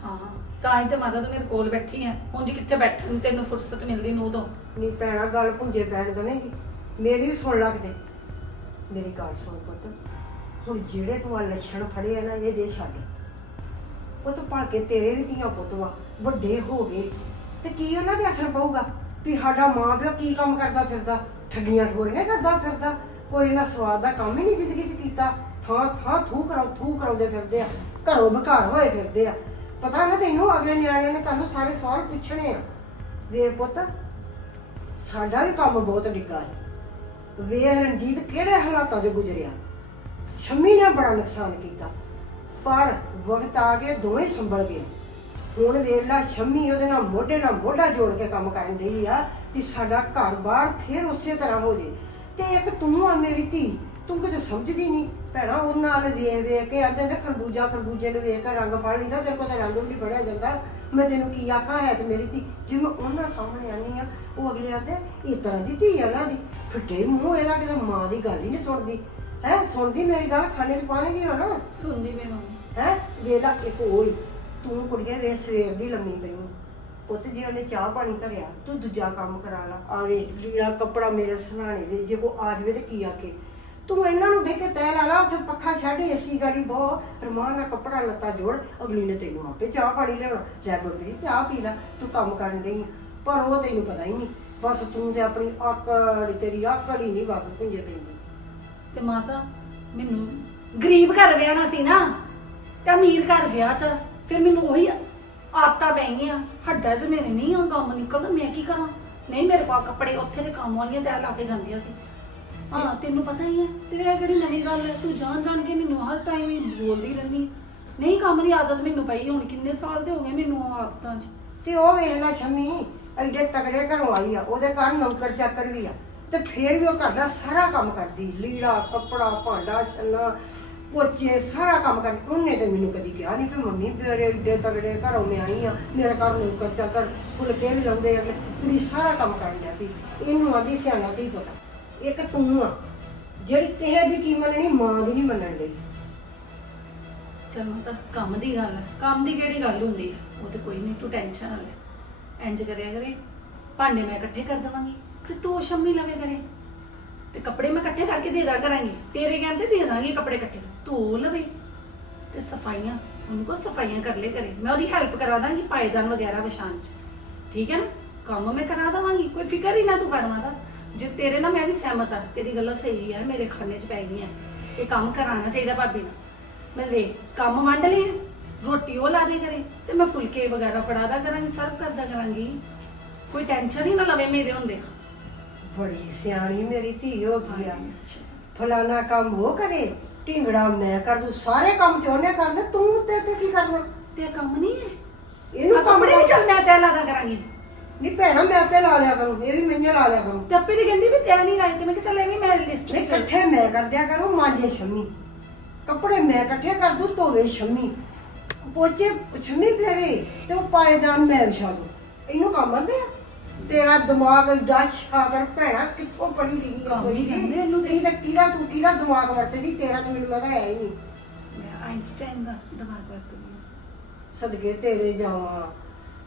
ਹਾਂ ਤਾਂ ਹੀ ਤੇ ਮਾਤਾ ਤੂੰ ਮੇਰੇ ਕੋਲ ਬੈਠੀ ਐ ਹੁਣ ਜੀ ਕਿੱਥੇ ਬੈਠਣ ਨੂੰ ਤੈਨੂੰ ਫੁਰਸਤ ਮਿਲਦੀ ਨੂੰ ਤੋਂ? ਨਹੀਂ ਭੈਣਾ ਗੱਲ ਪੁੰਜੇ ਪੈਣ ਦੇਵੇਂਗੀ। ਮੇਰੀ ਵੀ ਸੁਣ ਲੱਗਦੇ ਮੇਰੀ ਗੱਲ ਸੁਣ ਪੁੱਤ। ਹੁਣ ਜਿਹੜੇ ਤੂੰ ਆ ਲੱਛਣ ਫੜੇ ਆ ਨਾ, ਇਹ ਦੇ ਛੱਡ। ਪੁੱਤ ਪਾ ਤੇਰੇ ਵੀ ਧੀਆਂ ਪੁੱਤ ਵਾ, ਵੱਡੇ ਹੋ ਗਏ। ਤੇ ਕੀ ਉਹਨਾਂ ਦੇ ਅਸਰ ਪਊਗਾ? ਵੀ ਸਾਡਾ ਮਾਂ ਪਿਓ ਕੀ ਕੰਮ ਕਰਦਾ ਫਿਰਦਾ? ਠੱਗੀਆਂ ਠੋਰੀਆਂ ਕਰਦਾ ਫਿਰਦਾ? ਕੋਈ ਨਾ ਸਵਾਦ ਦਾ ਕੰਮ ਹੀ ਨਹੀਂ ਜ਼ਿੰਦਗੀ 'ਚ ਕੀਤਾ। ਥਾਂ ਥਾਂ ਥੂ ਕਰਾਉ ਥੂ ਕਰਾਉਂਦੇ ਫਿਰਦੇ ਆ। ਘਰੋਂ ਬਘਾਰ ਹੋਏ ਫਿਰਦੇ ਆ। ਪਤਾ ਨਾ ਤੈਨੂੰ ਅਗਲੇ ਨਿਆਣਿਆਂ ਨੇ ਤੁਹਾਨੂੰ ਸਾਰੇ ਸਵਾਲ ਪੁੱਛਣੇ ਆ। ਵੇ ਪੁੱਤ, ਸਾਡਾ ਵੀ ਕੰਮ ਬਹੁਤ ਡਿੱਗਾ ਹੈ। ਵੇਖ ਰਣਜੀਤ ਕਿਹੜੇ ਹਾਲਾਤਾਂ 'ਚ ਗੁਜ਼ਰਿਆ? ਸ਼ੰਮੀ ਨੇ ਬੜਾ ਨੁਕਸਾਨ ਕੀਤਾ। ਪਰ ਵਕਤ ਆ ਕੇ ਦੋਵੇਂ ਸੰਭਲ ਗਏ। ਹੁਣ ਵੇਲਾ ਸ਼ੰਮੀ ਉਹਦੇ ਨਾਲ ਮੋਢੇ ਨਾਲ ਮੋਢਾ ਜੋੜ ਕੇ ਕੰਮ ਕਰਨ ਰਹੀ ਆ ਕਿ ਸਾਡਾ ਘਰ-ਬਾਰ ਫੇਰ ਉਸੇ ਤਰ੍ਹਾਂ ਹੋ ਜੇ। ਤੇ ਇੱਕ ਤੂੰ ਆ ਮੇਰੀ ਧੀ, ਤੂੰ ਕੁਝ ਸਮਝਦੀ ਨਹੀਂ। ਭੈਣਾ ਉਹ ਨਾਲ ਵੇਖ ਵੇਖ ਕੇ ਆਂਦੇ ਨੇ, ਖਰਬੂਜਾ ਖਰਬੂਜੇ ਨੂੰ ਵੇਖ ਕੇ ਰੰਗ ਫੜ ਲੈਂਦਾ ਤੇਰੇ ਕੋਲ ਤਾਂ ਰੰਗ ਵੀ ਨਹੀਂ ਫੜਿਆ ਜਾਂਦਾ। ਮੈਂ ਤੈਨੂੰ ਕੀ ਆਖਾਂ, ਹੈ ਤੇ ਮੇਰੀ ਧੀ। ਜੇ ਮੈਂ ਉਹਨਾਂ ਸਾਹਮਣੇ ਆਨੀ ਆ, ਉਹ ਅਗਲੇ ਆਂਦੇ, ਇਸ ਤਰ੍ਹਾਂ ਦੀ ਧੀ ਆ ਨਾ ਦੀ। ਫਿੱਟੇ ਮੂੰਹ ਇਹਦਾ, ਕਿਤੇ ਮਾਂ ਦੀ ਗੱਲ ਹੀ ਨਹੀਂ ਸੁਣਦੀ। ਹੈ? ਸੁਣਦੀ ਮੇਰੀ ਗੱਲ? ਖਾਣੇ 'ਚ ਪਾਣਗੇ ਨਾ ਸੁਣਦੀ ਮੈਂ ਮੰਮੀ। ਹੈ? ਵੇਲਾ ਇੱਕ ਹੋਈ ਤੂੰ ਕੁੜੀਏ ਵੇ ਸਵੇਰ ਦੀ ਲੰਮੀ ਪਈ ਆਂ। ਪੁੱਤ ਜੇ ਉਹਨੇ ਚਾਹ ਪਾਣੀ ਧਰਿਆ ਤੂੰ ਦੂਜਾ ਕੰਮ ਕਰਾ ਲਾ। ਆਵੇ ਲੀੜਾ ਕੱਪੜਾ ਮੇਰੇ ਸਨਾਣੇ ਵੇ ਜੇ ਕੋ ਆ ਜਾਵੇ ਤੇ ਕੀ ਆਕੇ ਤੂੰ ਇਹਨਾਂ ਨੂੰ ਦੇਖ ਕੇ ਤੈ ਲਾ ਲਾ ਉੱਥੇ ਪੱਖਾ ਛੱਡ ਏਸੀ ਗਾੜੀ ਬਹੁ ਰਮਾਨ ਨਾਲ ਕੱਪੜਾ ਲੱਤਾ ਜੋੜ ਅਗਲੀ ਨੇ ਤੈਨੂੰ ਆਪੇ ਚਾਹ ਪਾਣੀ ਲਿਆਉਣਾ। ਲੈ ਗੁਰਬੀ ਚਾਹ ਪੀ ਲੈ ਤੂੰ ਕੰਮ ਕਰਨ ਆਂ। ਪਰ ਉਹ ਤੈਨੂੰ ਪਤਾ ਹੀ ਨਹੀਂ। ਬਸ ਤੂੰ ਤੇ ਆਪਣੀ ਆਕੜ ਤੇਰੀ ਆਕੜ ਨਹੀਂ ਬਸ ਪੁੰਜੇ ਪੈਂਦੀ। ਤੇ ਮਾਤਾ, ਮੈਨੂੰ ਗਰੀਬ ਘਰ ਵਿਆਹਣਾ ਸੀ ਨਾ, ਤੇ ਅਮੀਰ ਘਰ ਵਿਆਹ ਤਾਂ, ਫਿਰ ਮੈਨੂੰ ਉਹੀ ਆਦਤਾਂ ਪੈ ਗਈਆਂ। ਹੱਡਾਂ 'ਚ ਮੇਰੇ ਨਹੀਂ ਆ ਕੰਮ ਨਿਕਲਦਾ, ਮੈਂ ਕੀ ਕਰਾਂ? ਨਹੀਂ, ਮੇਰੇ ਕੋਲ ਕੱਪੜੇ ਉੱਥੇ ਦੇ ਕੰਮ ਵਾਲੀਆਂ ਤੈ ਲਾ ਕੇ ਜਾਂਦੀਆਂ ਸੀ। ਹਾਂ, ਤੈਨੂੰ ਪਤਾ ਹੀ ਹੈ ਤੇ ਇਹ ਕਿਹੜੀ ਨਵੀਂ ਗੱਲ ਹੈ ਤੂੰ ਜਾਣ ਜਾਣ ਕੇ ਮੈਨੂੰ ਹਰ ਟਾਈਮ ਹੀ ਬੋਲਦੀ ਰਹਿੰਦੀ। ਨਹੀਂ, ਕੰਮ ਦੀ ਆਦਤ ਮੈਨੂੰ ਪਈ ਹੁਣ ਕਿੰਨੇ ਸਾਲ ਦੇ ਹੋ ਗਏ ਮੈਨੂੰ ਉਹ ਆਦਤਾਂ 'ਚ। ਤੇ ਉਹ ਵੇਖ ਲੈ ਸ਼ਮੀ, ਐਡੇ ਤਗੜੇ ਘਰੋਂ ਆਈ ਆ, ਉਹਦੇ ਘਰ ਨੌਕਰ ਚਾਕਰ ਵੀ ਆ। ਤੇ ਫੇਰ ਵੀ ਉਹ ਘਰ ਦਾ ਸਾਰਾ ਕੰਮ ਕਰਦੀ। ਲੀੜਾ, ਕੱਪੜਾ, ਭਾਂਡਾ, ਛੱਲਾ ਪੋਚੇ ਸਾਰਾ ਕੰਮ ਕਰਦੀ। ਉਹਨੇ ਤੇ ਮੈਨੂੰ ਕਦੀ ਕਿਹਾ ਨਹੀਂ ਕਿ ਮੰਮੀ, ਮੇਰੇ ਐਡੇ ਤਗੜੇ ਘਰੋਂ ਮੈਂ ਆਈ ਆ। ਮੇਰੇ ਘਰ ਨੌਕਰ ਚਾਕਰ ਫੁਲਕੇ ਵੀ ਲਾਉਂਦੇ ਅਗਲੇ ਕੁੜੀ ਸਾਰਾ ਕੰਮ ਕਰਨ ਡਿਆ ਵੀ ਇਹਨੂੰ ਆਦੀ ਸਿਆਣਾ ਦੀ ਪਤਾ, ਇੱਕ ਤੂੰ ਆ, ਜਿਹੜੀ ਕਿਸੇ ਦੀ ਕੀ ਮੰਨਣੀ, ਮਾਂ ਦੀ ਨਹੀਂ ਮੰਨਣ ਲਈ ਚਲੋ ਤਾਂ ਕੰਮ ਦੀ ਗੱਲ ਹੈ ਕੰਮ ਦੀ ਕਿਹੜੀ ਗੱਲ ਹੁੰਦੀ ਹੈ ਉਹ ਤੇ ਕੋਈ ਨਹੀਂ ਤੂੰ ਟੈਨਸ਼ਨ ਨਾ ਲੈ। ਇੰਜ ਕਰਿਆ ਕਰੇ। ਭਾਂਡੇ ਮੈਂ ਇਕੱਠੇ ਕਰ ਦਵਾਂਗੀ। ਤੇ ਤੂੰ ਸ਼ੰਮੀ ਲਵੇ ਕਰੇ। ਤੇ ਕੱਪੜੇ ਮੈਂ ਇਕੱਠੇ ਕਰਕੇ ਦੇ ਦਾ ਕਰਾਂਗੀ। ਤੇਰੇ ਕਹਿੰਦੇ ਦੇ ਦਾਂਗੀ ਕੱਪੜੇ ਇਕੱਠੇ। ਤੂੰ ਉਹ ਲਵੇ। ਤੇ ਸਫਾਈਆਂ, ਉਹਨੂੰ ਕੋ ਸਫਾਈਆਂ ਕਰ ਲੈ ਕਰੇ। ਮੈਂ ਉਹਦੀ ਹੈਲਪ ਕਰਾ ਦਾਂਗੀ ਪਾਇਦਾਨ ਵਗੈਰਾ ਵਿਛਾਣ ਚ। ਠੀਕ ਹੈ ਨਾ? ਕੰਮ ਮੈਂ ਕਰਾ ਦਵਾਂਗੀ। ਕੋਈ ਫਿਕਰ ਹੀ ਨਾ ਤੂੰ ਕਰ ਮਾਤਾ ਜੇ ਤੇਰੇ ਨਾਲ ਮੈਂ ਵੀ ਸਹਿਮਤ ਆ ਤੇਰੀ ਗੱਲਾਂ ਸਹੀ ਆ, ਮੇਰੇ ਖਾਨੇ 'ਚ ਪੈ ਗਈਆਂ। ਇਹ ਕੰਮ ਕਰਾਉਣਾ ਚਾਹੀਦਾ ਭਾਬੀ ਨੂੰ। ਮੈਂ ਵੇ ਕੰਮ ਵੰਡ ਲਏ ਰੋਟੀ ਉਹ ਲਾ ਦੇ ਕਰੇ। ਤੇ ਮੈਂ ਫੁਲਕੇ ਵਗੈਰਾ ਫੜਾਦਾ ਕਰਾਂਗੀ ਸਰਵ ਕਰਦਾ ਕਰਾਂਗੀ। ਕੋਈ ਟੈਨਸ਼ਨ ਹੀ ਨਾ ਲਵੇ ਮੇਰੇ ਹੁੰਦੇ। ਬੜੀ ਸਿਆਣੀ ਮੇਰੀ ਧੀ ਹੋ ਗਈ ਆ। ਫਲਾਣਾ ਕੰਮ ਉਹ ਕਰੇ ਢਿੰਗੜਾ ਮੈਂ ਕਰ ਦੂੰ ਸਾਰੇ ਕੰਮ ਤੇ ਉਹਨੇ ਕਰਨੇ ਤੂੰ ਤੇ ਤੇ ਕੀ ਕਰਨਾ? ਤੇ ਕੰਮ ਨਹੀਂ ਹੈ? ਇਹਨੂੰ ਕੰਮ ਵੀ ਚੱਲ ਮੈਂ ਤੈ ਲਾਦਾ ਕਰਾਂਗੀ। ਨਹੀਂ ਭੈਣਾ ਮੈਂ ਆਪੇ ਲਾ ਲਿਆ ਕਰੂੰ ਇਹ ਵੀ ਮੈਂ ਲਾ ਲਿਆ ਕਰੂੰ। ਤੇ ਆਪੇ ਦੀ ਕਹਿੰਦੀ ਵੀ ਤੈ ਨਹੀਂ ਲਾਈ ਤੇ ਮੈਂ ਕਿਹਾ ਚੱਲ ਇਹ ਵੀ ਮੈਂ ਲਿਸਟ ਨਹੀਂ ਵਿੱਚ ਇਕੱਠੇ ਮੈਂ ਕਰ ਦਿਆ ਕਰੂੰ ਮਾਂਜੇ ਸ਼ੰਮੀ। ਕੱਪੜੇ ਮੈਂ ਇਕੱਠੇ ਕਰ ਦੂੰ ਧੋਵੇ ਸ਼ੰਮੀ। ਪੋਚੇ ਸ਼ੰਮੀ ਫੇਰੇ ਤੇ ਉਹ ਪਾਏਦਾਨ ਮੈਂ ਵਿਛਾ ਦੂੰ। ਇਹਨੂੰ ਕੰਮ ਆਂਦੇ ਆ? ਤੇਰਾ ਦਿਮਾਗ ਏਡਾ ਸ਼ਾਦਰ ਭੈਣਾ ਕਿੱਥੋਂ ਪੜੀ ਰਹੀ ਕੰਮ ਹੀ ਕੋਈ? ਕਹਿੰਦੇ ਇਹਨੂੰ ਤੇ। ਤਾਂ ਕਿਹਦਾ ਤੂੰ ਕਿਹਦਾ ਦਿਮਾਗ ਵਰਤਦੀ? ਤੇਰਾ ਤਾਂ ਮੈਨੂੰ ਪਤਾ ਹੈ ਹੀ ਨਹੀਂ। ਮੈਂ ਆਇਨਸਟਾਈਨ ਦਾ ਦਿਮਾਗ ਵਰਤਦੀ ਹਾਂ। ਸਦਕੇ ਤੇਰੇ ਜਾਵਾਂ।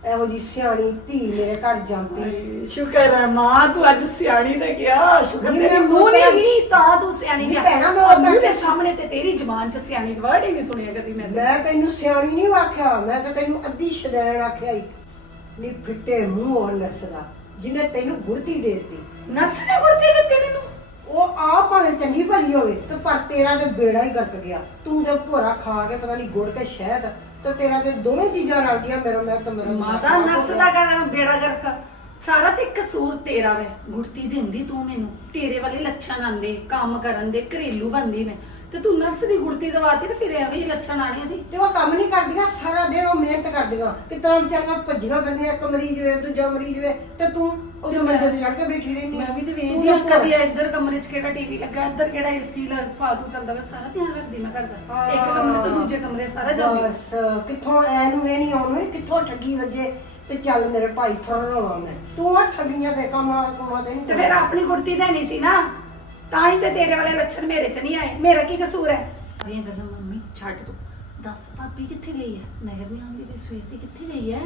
ਇਹੋ ਜੀ ਸਿਆਣੀ ਧੀ ਮੇਰੇ ਘਰ ਜਾਂਦੀ। ਹਾਏ, ਸ਼ੁਕਰ ਹੈ ਮਾਂ ਤੂੰ ਅੱਜ ਸਿਆਣੀ ਨੇ ਕਿਹਾ। ਸ਼ੁਕਰ ਨਹੀਂ, ਤੇਰੀ ਮੈਂ ਮੂੰਹ ਨਹੀਂ ਪੁੱਤਰ- ਗਈ ਤਾਂ ਤੂੰ ਸਿਆਣੀ ਨਹੀਂ, ਭੈਣਾ, ਮੈਂ ਔਰ ਮੂੰਹ ਦੇ ਸਾਹਮਣੇ ਤੇ ਤੇਰੀ ਜ਼ਬਾਨ 'ਚ ਸਿਆਣੀ ਦਾ ਵਰਡ ਹੀ ਨਹੀਂ ਸੁਣਿਆ ਕਦੀ ਮੈਂ ਮੈਂ ਤੈਨੂੰ ਸਿਆਣੀ ਨਹੀਂ ਆਖਿਆ। ਮੈਂ ਤਾਂ ਤੈਨੂੰ ਅੱਧੀ ਸ਼ਦੈਣ ਆਖਿਆ ਹੀ ਨੀ ਫਿੱਟੇ ਮੂੰਹ ਉਹ ਨਸਦਾ ਜਿਹਨੇ ਤੈਨੂੰ ਗੁੜਤੀ ਦੇਤੀ। ਨਰਸ ਨੇ ਗੁੜਤੀ ਦਿੱਤੀ ਮੈਨੂੰ? ਉਹ ਆ ਭਾਵੇਂ ਚੰਗੀ ਭਲੀ ਹੋਵੇ ਤੇ ਪਰ ਤੇਰਾ ਤੇ ਬੇੜਾ ਹੀ ਗਰਕ ਗਿਆ। ਤੂੰ ਤੇ ਭੋਰਾ ਖਾ ਕੇ ਪਤਾ ਨਹੀਂ ਗੁੜ ਕੇ ਸ਼ਹਿਦ ਤੇ ਤੇਰਾ ਤੇ ਦੋਵੇਂ ਚੀਜ਼ਾਂ ਰਲ ਗਈਆਂ ਮੇਰਾ ਮੈਂ ਤੇ ਮੇਰਾ ਮਾਤਾ ਨਰਸ ਦਾ ਕਰ ਬੇੜਾ ਗਰਕ। ਸਾਰਾ ਤੇ ਕਸੂਰ ਤੇਰਾ ਵੇ। ਗੁੜਤੀ ਦਿੰਦੀ ਤੂੰ ਮੈਨੂੰ। ਤੇਰੇ ਵਾਲੇ ਲੱਛਣ ਆਂਦੇ ਕੰਮ ਕਰਨ ਦੇ ਘਰੇਲੂ ਬੰਦੀ ਮੈਂ। ਤੇ ਤੂੰ ਨਰਸ ਦੀ ਗੁੜਤੀ ਦਵਾਤੀ ਤੇ ਫਿਰ ਐਵੇਂ ਹੀ ਲੱਛਣ ਆਣੇ ਸੀ। ਤੇ ਉਹ ਕੰਮ ਨਹੀਂ ਕਰਦੀਆਂ ਸਾਰਾ ਦਿਨ ਉਹ ਮਿਹਨਤ ਕਰਦੀਆਂ। ਕਿਤਨਾ ਵਿਚਾਰੀਆਂ ਭੱਜੀਆਂ ਪੈਂਦੀਆਂ ਇੱਕ ਮਰੀਜ਼ ਹੋਏ ਦੂਜਾ ਮਰੀਜ਼ ਹੋਏ ਤੇ ਤੂੰ ਉਹ ਤੇ ਮੰਜੇ ਤੇ ਚੜ ਕੇ ਬੈਠੀ ਰਹਿੰਦੀ ਮੈਂ ਵੀ ਤੇ ਵੇਖਦੀ ਆ ਕਦੀ ਇੱਧਰ ਕਮਰੇ 'ਚ ਕਿਹੜਾ ਟੀਵੀ ਲੱਗਾ ਇੱਧਰ ਕਿਹੜਾ ਏਸੀ ਲੱਗ ਫਾਲਤੂ ਚੱਲਦਾ ਵਾ ਸਾਰਾ ਧਿਆਨ ਰੱਖਦੀ ਮੈਂ ਕਰਦਾ ਇੱਕ ਕਮਰੇ ਤੋਂ ਦੂਜੇ ਕਮਰੇ ਸਾਰਾ ਜਾਂਦੀ। ਬਸ ਕਿੱਥੋਂ ਐ ਨੂੰ ਇਹ ਨਹੀਂ ਆਉਣਾ ਕਿੱਥੋਂ ਠੱਗੀ ਵੱਜੇ ਤੇ ਚੱਲ ਮੇਰੇ ਭਾਈ ਫੜਾਉਣਾ ਮੈਂ। ਤੂੰ ਆ ਠੱਗੀਆਂ ਤੇ ਕਮਾ ਕਮਾ ਦੇ ਤੇ ਨਹੀਂ ਫਿਰ ਆਪਣੀ ਗੁੜਤੀ ਦੇਣੀ ਸੀ ਨਾ। ਤਾਂ ਹੀ ਤੇ ਤੇਰੇ ਵਾਲੇ ਲੱਛਣ ਮੇਰੇ 'ਚ ਨਹੀਂ ਆਏ। ਮੇਰਾ ਕੀ ਕਸੂਰ ਹੈ? ਸਾਰੀਆਂ ਗੱਲਾਂ ਮੰਮੀ ਛੱਡ ਤੂੰ। ਦੱਸ ਭਾਬੀ ਕਿੱਥੇ ਗਈ ਹੈ? ਨਹਿਰ ਨਹੀਂ ਆਉਂਦੀ ਵੀ ਸਵੇਰ ਦੀ ਕਿੱਥੇ ਗਈ ਹੈ?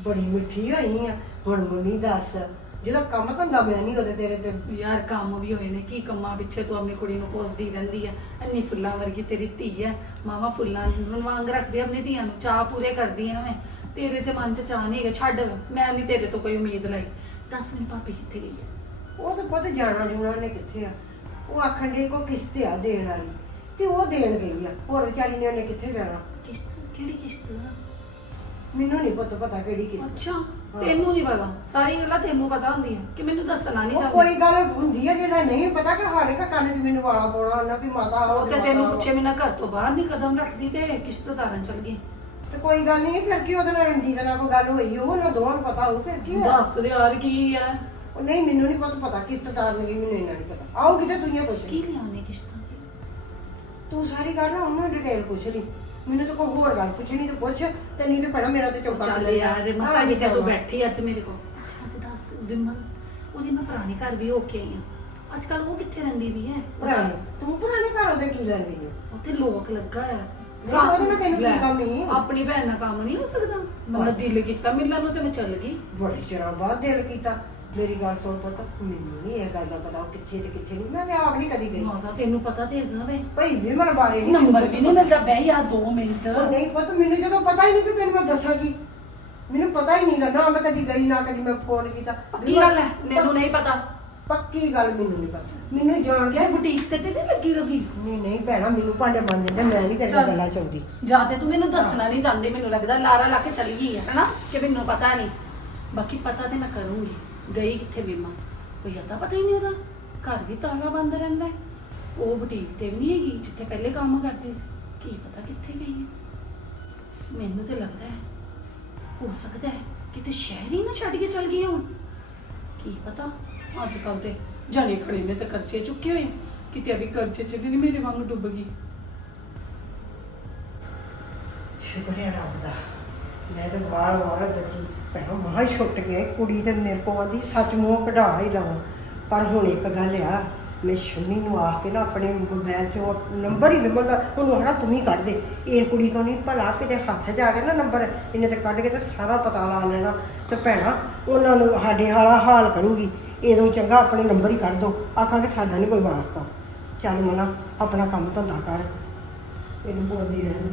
ਬੜੀ ਮਿੱਠੀ ਹੋਈ ਆ। ਹੁਣ ਮੰਮੀ ਦੱਸ ਜਦੋਂ ਕੰਮ ਧੰਦਾ ਮੈਂ ਨਹੀਂ ਉਹਦੇ ਤੇਰੇ ਤੇ? ਯਾਰ ਕੰਮ ਵੀ ਹੋਏ ਨੇ ਕੀ ਕੰਮਾਂ ਪਿੱਛੇ ਤੂੰ ਆਪਣੀ ਕੁੜੀ ਨੂੰ ਕੋਸਦੀ ਰਹਿੰਦੀ ਹੈ? ਇੰਨੀ ਫੁੱਲਾਂ ਵਰਗੀ ਤੇਰੀ ਧੀ ਹੈ। ਮਾਵਾ ਫੁੱਲਾਂ ਨੂੰ ਵਾਂਗ ਰੱਖਦੀ ਆ ਆਪਣੀ ਧੀਆਂ ਨੂੰ ਚਾਹ ਪੂਰੇ ਕਰਦੀ ਆ ਮੈਂ ਤੇਰੇ ਤੇ ਮਨ 'ਚ ਚਾਹ ਨਹੀਂ ਹੈਗਾ ਛੱਡ ਮੈਂ ਨਹੀਂ ਤੇਰੇ ਤੋਂ ਕੋਈ ਉਮੀਦ ਲਾਈ। ਦੱਸ ਮੈਨੂੰ ਭਾਬੀ ਕਿੱਥੇ ਗਈ ਹੈ? ਉਹ ਤਾਂ ਪੁੱਤ ਜਾਣਾ ਜੂਣਾ ਨੇ ਕਿੱਥੇ ਆ। ਉਹ ਆਖਣ ਦੇ ਕੋ ਕਿਸ਼ਤ ਆ ਦੇਣ ਵਾਲੀ। ਤੇ ਉਹ ਦੇਣ ਗਈ ਆ। ਹੋਰ ਵਿਚਾਰੀ ਨੇ ਉਹਨੇ ਕਿੱਥੇ ਜਾਣਾ? ਕਿਸ਼ਤ? ਕਿਹੜੀ ਕਿਸ਼ਤ? ਦਾ ਮੈਨੂੰ ਨਹੀਂ ਪੁੱਤ ਪਤਾ ਕਿਹੜੀ ਕਿਸ਼ਤ। ਅੱਛਾ ਤੈਨੂੰ ਨਹੀਂ ਪਤਾ। ਸਾਰੀ ਗੱਲਾਂ ਤੈਨੂੰ ਪਤਾ ਹੁੰਦੀਆਂ। ਕਿ ਮੈਨੂੰ ਦੱਸਣਾ ਨਹੀਂ ਉਹ ਚਾਹੁੰਦੀ। ਕੋਈ ਗੱਲ ਹੁੰਦੀ ਆ ਜਿਹੜਾ ਨਹੀਂ ਪਤਾ ਕਿ ਹਾਲੇ ਕਾ ਕੰਨ 'ਚ ਮੈਨੂੰ ਵਾਲਾ ਪਾਉਣਾ ਉਹਨਾਂ ਵੀ ਮਾਤਾ ਆਓ ਉਹ ਤੇ ਤੈਨੂੰ ਪੁੱਛੇ ਮੈਂ ਘਰ ਤੋਂ ਬਾਹਰ ਨਹੀਂ ਕਦਮ ਰੱਖਦੀ ਤੇ ਕਿਸ਼ਤ ਤਾਰਨ ਚਲ ਗਈ। ਤੇ ਕੋਈ ਗੱਲ ਨਹੀਂ ਫਿਰ ਕੀ ਉਹਦੇ ਨਾਲ ਰਣਜੀਤ ਨਾਲ ਕੋਈ ਗੱਲ ਹੋਈ ਉਹ ਨਾ ਦੋਵਾਂ ਨੂੰ ਪਤਾ ਹੋਊ ਫਿਰ ਕੀ ਹੋਇਆ? ਦੱਸ ਦੇ ਯਾਰ ਕੀ ਹੈ। ਉਹ ਨਹੀਂ ਮੈਨੂੰ ਨਹੀਂ ਪਤਾ ਪਤਾ ਕਿਸ ਤਾਰਨ ਗਈ ਮੈਨੂੰ ਇਹਨਾਂ ਨਹੀਂ ਪਤਾ। ਆਓ ਕਿਤੇ ਤੂੰ ਇਹ ਪੁੱਛ ਕੀ ਲਿਆਉਣੇ ਕਿਸ਼ਤਾਂ? ਦੀ? ਤੂੰ ਸਾਰੀ ਗੱਲ ਨਾ ਉਹਨੂੰ ਡਿਟੇਲ ਪੁੱਛ ਲਈ। ਮੈਨੂੰ ਤਾਂ ਕੋਈ ਹੋਰ ਗੱਲ ਪੁੱਛਣੀ ਤੇ ਪੁੱਛ ਤੇ ਨਹੀਂ ਤੇ ਪੜਾ ਮੇਰਾ ਤੇ ਚੌਕਾ ਚੱਲ ਯਾਰ। ਮਸਾ ਹਾਂ, ਕਿਤੇ ਤੂੰ। ਬੈਠੀ ਅੱਜ ਮੇਰੇ ਕੋਲ। ਅੱਛਾ ਤੇ ਦੱਸ ਵਿਮਲ ਉਹਦੇ ਮੈਂ ਪੁਰਾਣੇ ਘਰ ਵੀ ਹੋ ਕੇ ਆਈ ਆ ਅੱਜ ਕੱਲ ਉਹ ਕਿੱਥੇ ਰਹਿੰਦੀ ਵੀ ਹੈ? ਪੁਰਾਣੇ? ਤੂੰ ਪੁਰਾਣੇ ਘਰ ਉਹਦੇ ਕੀ ਲੈਣ ਗਈ? ਉੱਥੇ ਲੋਕ ਲੱਗਾ ਆ। ਨਹੀਂ, ਉਹਦੇ ਨਾਲ ਤੈਨੂੰ ਕੀ ਲੈ, ਕੰਮ ਈ? ਆਪਣੀ ਭੈਣ ਨਾਲ ਕੰਮ ਨਹੀਂ ਹੋ ਸਕਦਾ। ਬੰਦਾ ਦਿਲ ਕੀਤਾ ਮਿਲਣ ਨੂੰ ਤੇ ਮੈਂ ਚੱਲ ਗਈ। ਬੜੇ ਚਿਰਾਂ ਬਾਅਦ ਦਿਲ ਕੀਤਾ। ਮੇਰੀ ਗੱਲ ਸੁਣ ਪੁੱਤ ਮੈਨੂੰ ਨਹੀਂ ਇਹ ਗੱਲ ਦਾ ਪਤਾ ਉਹ ਕਿੱਥੇ ਤੇ ਕਿੱਥੇ ਨਹੀਂ ਮੈਂ ਤੇ ਆਪ ਨਹੀਂ ਕਦੀ ਗਈ। ਮਾਤਾ ਤੈਨੂੰ ਪਤਾ ਤੇ ਹੈਗਾ ਵੇ। ਭਈ ਵਿਮਲ ਬਾਰੇ ਨਹੀਂ ਨੰਬਰ ਵੀ ਨਹੀਂ ਮਿਲਦਾ ਬਹਿ ਜਾ 2 ਮਿੰਟ। ਉਹ ਨਹੀਂ ਪਤਾ ਮੈਨੂੰ ਜਦੋਂ ਪਤਾ ਹੀ ਨਹੀਂ ਕਿ ਤੈਨੂੰ ਮੈਂ ਦੱਸਾਂ ਕੀ। ਮੈਨੂੰ ਪਤਾ ਹੀ ਨਹੀਂ ਨਾ ਮੈਂ ਕਦੀ ਗਈ ਨਾ ਕਦੀ ਮੈਂ ਫੋਨ ਕੀਤਾ। ਕੀ ਗੱਲ ਹੈ ਮੈਨੂੰ ਨਹੀਂ ਪਤਾ। ਪੱਕੀ ਗੱਲ ਮੈਨੂੰ ਨਹੀਂ ਪਤਾ। ਮੈਨੂੰ ਜਾਣ ਕੇ ਬੁਟੀਕ ਤੇ ਤੇ ਨਹੀਂ ਲੱਗੀ ਲੱਗੀ ਨਹੀਂ ਨਹੀਂ ਭੈਣਾ ਮੈਨੂੰ ਭਾਂਡੇ ਬਣ ਜਾਂਦੇ ਮੈਂ ਨਹੀਂ ਤੇਰੀਆਂ। ਗੱਲਾਂ ਚਾਹੁੰਦੀ ਜਾਂ ਤੇ ਤੂੰ ਮੈਨੂੰ ਦੱਸਣਾ ਨਹੀਂ ਚਾਹੁੰਦੀ ਮੈਨੂੰ ਲੱਗਦਾ ਲਾਰਾ ਲਾ ਕੇ ਚਲੀ ਗਈ ਹੈ ਹਨਾ? ਕਿ ਮੈਨੂੰ ਪਤਾ ਨਹੀਂ ਬਾਕੀ ਪਤਾ ਤੇ ਮੈਂ ਕਰੂੰਗੀ। ਗਈ ਕਿੱਥੇ ਬੀਮਾ? ਕੋਈ ਅਤਾ ਪਤਾ ਹੀ ਨਹੀਂ ਉਹਦਾ। ਘਰ ਵੀ ਤਾਲਾ ਬੰਦ ਰਹਿੰਦਾ ਹੈ। ਉਹ ਬੁਟੀਕ ਤੇ ਵੀ ਨਹੀਂ ਹੈਗੀ, ਜਿੱਥੇ ਪਹਿਲੇ ਕੰਮ ਕਰਦੀ ਸੀ। ਕੀ ਪਤਾ ਕਿੱਥੇ ਗਈ ਹੈ। ਮੈਨੂੰ ਤੇ ਲੱਗਦਾ ਹੈ, ਹੋ ਸਕਦਾ ਹੈ ਕਿਤੇ ਸ਼ਹਿਰ ਹੀ ਨਾ ਛੱਡ ਕੇ ਚਲ ਗਈ ਹੁਣ। ਕੀ ਪਤਾ ਅੱਜ ਕੱਲ ਤੇ ਜਾਣੇ ਖੜੇ ਨੇ ਤਾਂ ਕਰਜ਼ੇ ਚੁੱਕੇ ਹੋਏ ਕਿਤੇ ਅਭੀ ਕਰਜ਼ੇ ਚ ਨਹੀਂ ਮੇਰੇ ਵਾਂਗ ਡੁੱਬ ਗਈ। ਸ਼ੁਕਰ ਹੈ ਰੱਬ ਦਾ। ਮੈਂ ਤਾਂ ਵਾਲ ਵਾਲ ਬਚੀ। ਭੈਣਾ, ਮਹਾ ਛੁੱਟ ਗਿਆ ਕੁੜੀ ਤੇ ਮੇਰੇ ਕੋਲ ਆਂਦੀ, ਸੱਚ ਮੂੰਹ ਕਢਾ ਹੀ ਲਵਾਂ। ਪਰ ਹੁਣ ਇੱਕ ਗੱਲ ਆ, ਮੈਂ ਸ਼ਮੀ ਨੂੰ ਆ ਕੇ ਨਾ ਆਪਣੇ ਮੋਬਾਈਲ ਚੋਂ ਨੰਬਰ ਹੀ ਵਿਮਲ ਦਾ ਉਹਨੂੰ ਹਣਾ ਤੂੰ ਹੀ ਕੱਢ ਦੇ। ਇਹ ਕੁੜੀ ਤੋਂ ਨਹੀਂ ਭਲਾ ਕਿਤੇ ਹੱਥ ਜਾ ਕੇ ਨਾ ਨੰਬਰ, ਇਹਨੇ ਤੇ ਕੱਢ ਕੇ ਤੇ ਸਾਰਾ ਪਤਾ ਲਾ ਲੈਣਾ। ਤੇ ਭੈਣਾ, ਉਹਨਾਂ ਨੂੰ ਸਾਡੇ ਹਾਲਾ ਹਾਲ ਕਰੂਗੀ। ਇਹਦੋਂ ਚੰਗਾ ਆਪਣੇ ਨੰਬਰ ਹੀ ਕੱਢ ਦੋ। ਆਖਾਂਗੇ, ਸਾਡਾ ਨਹੀਂ ਕੋਈ ਵਾਸਤਾ। ਚੱਲ ਮਨਾ, ਆਪਣਾ ਕੰਮ ਧੰਦਾ ਕਰ। ਇਹਨੂੰ ਬੋਲਦੀ ਰਹਿਣ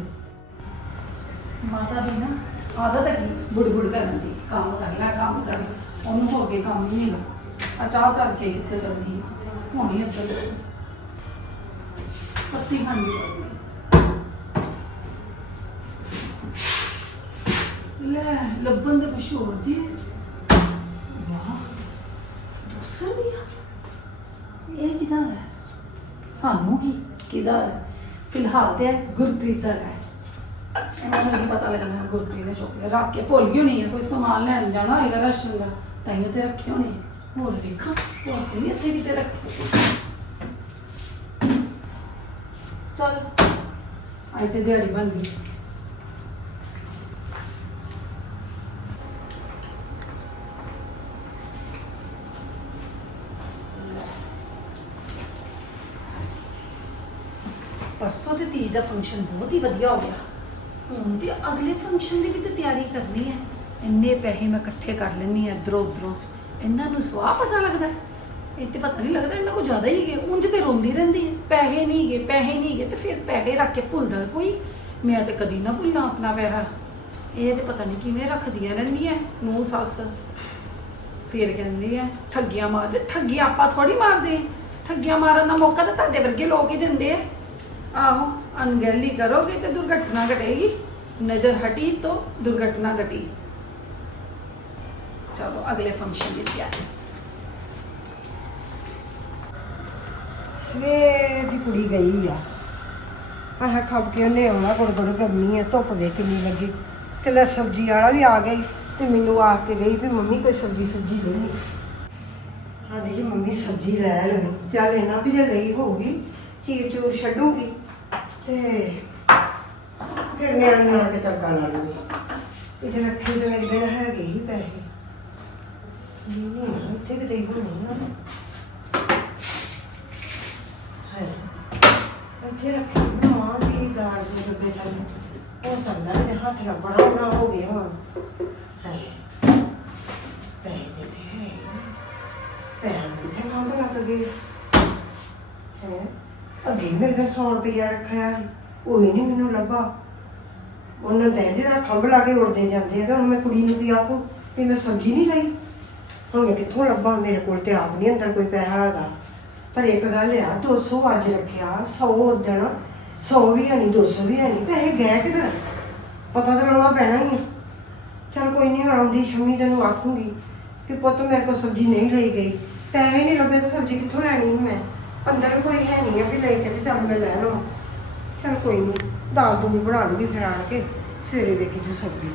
ਮਾਤਾ ਦੀ ਨਾ ਆਦਤ ਹੈ ਬੁੜਬੁੜ ਕਰਨ ਦੀ, ਕੰਮ ਕਰਨਾ ਕੰਮ ਕਰ। ਉਹਨੂੰ ਹੋ ਕੇ ਕੰਮ ਨਹੀਂ ਹੈਗਾ। ਆ ਚਾਹ ਕਰਕੇ ਕਿੱਥੇ ਚਲਦੀ ਹੋਣੀ ਇੱਧਰ। ਪੱਤੀ ਖਾਂਦੀ ਲੈ, ਲੱਭਣ ਦੇ ਕੁਛ ਹੋਰ ਦੀ ਵਾਹ, ਦੱਸੋ ਵੀ ਇਹ ਕਿਹਦਾ ਹੈ? ਸਾਨੂੰ ਕੀ ਕਿਹਦਾ ਫਿਲਹਾਲ ਤੇ ਗੁਰਪ੍ਰੀਤ ਦਾ ਹੈ ਇਹਨਾਂ ਨੂੰ ਨਹੀਂ ਪਤਾ ਲੱਗਣਾ ਗੁਰਪ੍ਰੀਤ ਨੇ ਚੁੱਕ ਲਿਆ ਰੱਖ ਕੇ ਭੁੱਲ ਗਈ ਹੋਣੀ ਹੈ ਕੋਈ ਸਮਾਨ ਲੈਣ ਜਾਣਾ ਹੋਏਗਾ ਰਾਸ਼ਨ ਦਾ, ਤਾਂ ਹੀ ਉੱਥੇ ਰੱਖੇ ਹੋਣੇ ਆ। ਹੋਰ ਵੇਖਾਂ, ਹੋਰ ਤੇ ਨਹੀਂ ਇੱਥੇ ਕਿਤੇ ਰੱਖੇ। ਚਲ। ਅੱਜ ਤੇ ਦਿਹਾੜੀ ਬਣ ਗਈ। ਪਰਸੋਂ ਤੇ ਧੀ ਦਾ ਫੰਕਸ਼ਨ ਬਹੁਤ ਹੀ ਵਧੀਆ ਹੋ ਗਿਆ। ਹੁਣ ਤੇ ਅਗਲੇ ਫੰਕਸ਼ਨ ਦੀ ਵੀ ਤੇ ਤਿਆਰੀ ਕਰਨੀ ਹੈ। ਇੰਨੇ ਪੈਸੇ ਮੈਂ ਇਕੱਠੇ ਕਰ ਲੈਣੀ ਆ ਇਧਰੋਂ ਉਧਰੋਂ। ਇਹਨਾਂ ਨੂੰ ਸਵਾਹ ਪਤਾ ਲੱਗਦਾ ਇਹ ਤੇ ਪਤਾ ਨਹੀਂ ਲੱਗਦਾ ਇਹਨਾਂ ਕੋ ਜ਼ਿਆਦਾ ਹੀ ਗਏ ਉਂਝ ਤੇ ਰੋਂਦੀ ਰਹਿੰਦੀ ਹੈ। ਪੈਸੇ ਨਹੀਂ ਗਏ ਪੈਸੇ ਨਹੀਂ ਗਏ ਤੇ ਫਿਰ ਪੈਸੇ ਰੱਖ ਕੇ ਭੁੱਲਦਾ ਕੋਈ। ਮੈਂ ਤੇ ਕਦੀ ਨਾ ਭੁੱਲਾਂ ਆਪਣਾ ਪੈਸਾ ਇਹ ਤੇ ਪਤਾ ਨਹੀਂ ਕਿਵੇਂ ਰੱਖਦੀਆਂ ਰਹਿੰਦੀਆਂ ਨੂੰ ਸੱਸ। ਫਿਰ ਕਹਿੰਦੀ ਹੈ, ਠੱਗੀਆਂ ਮਾਰਦੇ ਠੱਗੀ ਆਪਾਂ ਥੋੜੀ ਮਾਰਦੇ। ਠੱਗੀਆਂ ਮਾਰਨ ਦਾ ਮੌਕਾ ਤਾਂ ਤੁਹਾਡੇ ਵਰਗੇ ਲੋਕ ਹੀ ਦਿੰਦੇ ਆ। ਆਹੋ, ਅਣਗਹਿਲੀ ਕਰੋਗੇ ਤੇ ਦੁਰਘਟਨਾ ਘਟੇਗੀ। ਨਜ਼ਰ ਹਟੀ ਤਾਂ ਦੁਰਘਟਨਾ ਘਟੀ। ਚਲੋ, ਅਗਲੇ ਫੰਕਸ਼ਨ ਦੀ ਤਿਆਰੀ। ਸਵੇਰ ਦੀ ਕੁੜੀ ਗਈ ਆ। ਆਹ ਖੱਪ ਕੇ ਉਹਨੇ ਆਉਣਾ ਗੁੜ ਗੁੜ ਗਰਮੀ ਆ, ਧੁੱਪ ਦੇ ਕਿੰਨੀ ਲੱਗੀ। ਤੇ ਲੈ ਸਬਜ਼ੀ ਵਾਲਾ ਵੀ ਆ ਗਈ ਤੇ ਮੈਨੂੰ ਆ ਕੇ ਗਈ, ਵੀ ਮੰਮੀ ਕੋਈ ਸਬਜ਼ੀ ਸੁਬਜ਼ੀ ਲੈਣੀ ਹਾਂ ਜੀ, ਮੰਮੀ ਸਬਜ਼ੀ ਲੈ ਲਓ ਚੱਲ ਇਹਨਾਂ ਵੀ ਜੇ ਲਈ ਹੋਊਗੀ, ਚੀਰ ਚੂਰ ਛੱਡੂਗੀ। ਤੇ ਫਿਰ ਮੇਰਾ ਨਾਲ ਕੇ ਤੜਕਾ ਲਾ ਲੂਗੀ। ਇਹ ਰੱਖੇ ਤੇ ਮੇਰੇ ਦਿਨ ਹੈਗੇ ਹੀ ਪੈਸੇ। ਨਹੀਂ ਨਹੀਂ, ਇੱਥੇ ਕਿਤੇ ਹੀ ਹੋਣੇ ਆ। ਹੈ ਇੱਥੇ ਰੱਖੇ ਮਾਂ ਦੀ ਦਾਲ ਦੇ ਡੱਬੇ ਥੱਲੇ ਹੋ ਸਕਦਾ ਹੈ ਹੱਥ ਨਾਲ ਬੜਾ ਬੜਾ ਹੋ ਗਿਆ ਹੁਣ। ਹੈ ਪੈਸੇ ਦਿੱਤੇ ਹੈ ਪੈਸੇ ਕਿੱਥੇ ਲੱਗ ਗਏ? ਹੈ? ਅੱਗੇ ਮੇਰੇ ਤਾਂ 100 ਰੁਪਇਆ ਰੱਖਿਆ ਸੀ। ਉਹ ਹੀ ਨਹੀਂ ਮੈਨੂੰ ਲੱਭਾ। ਉਹਨਾਂ ਤੇ ਜਿਹੜਾ ਖੰਭ ਲਾ ਕੇ ਉੜਦੇ ਜਾਂਦੇ ਆ ਤੇ ਹੁਣ ਮੈਂ ਕੁੜੀ ਨੂੰ ਵੀ ਆਖੂ ਵੀ ਮੈਂ ਸਬਜ਼ੀ ਨਹੀਂ ਲਈ। ਹੁਣ ਮੈਂ ਕਿੱਥੋਂ ਲੱਭਾਂ? ਮੇਰੇ ਕੋਲ ਤੇ ਆਪ ਨਹੀਂ ਅੰਦਰ ਕੋਈ ਪੈਸਾ ਹੈਗਾ। ਪਰ ਇੱਕ ਗੱਲ ਆ 200 ਅੱਜ ਰੱਖਿਆ 100 ਉਦਣ 100 ਵੀ ਹੈ ਨਹੀਂ 200 ਵੀ ਹੈ ਨਹੀਂ, ਪੈਸੇ ਗਏ ਕਿਧਰ? ਪਤਾ ਤਾਂ ਲਾਉਣਾ ਪੈਣਾ ਹੀ ਆ। ਚਲ ਕੋਈ ਨਹੀਂ ਆਉਂਦੀ ਸ਼ਮੀ ਤੈਨੂੰ ਆਖੂੰਗੀ ਕਿ ਪੁੱਤ ਮੇਰੇ ਕੋਲ ਸਬਜ਼ੀ ਨਹੀਂ ਲਈ ਗਈ। ਪੈਸੇ ਨਹੀਂ ਲੱਭੇ ਤਾਂ ਸਬਜ਼ੀ ਕਿੱਥੋਂ ਲੈਣੀ ਸੀ ਮੈਂ? ਅੰਦਰ ਵੀ ਕੋਈ ਹੈ ਨਹੀਂ ਆ ਵੀ ਲੈ ਕੇ ਤੇ ਚੱਲ ਮੈਂ ਲੈ ਲਵਾਂ ਚਲ ਕੋਈ ਨਹੀਂ ਦਾਲ ਦੂਲ ਬਣਾ ਲੂਗੀ ਫਿਰ ਆਣ ਕੇ, ਸਵੇਰੇ ਦੇਖੀ ਜੂ ਸਬਜ਼ੀ।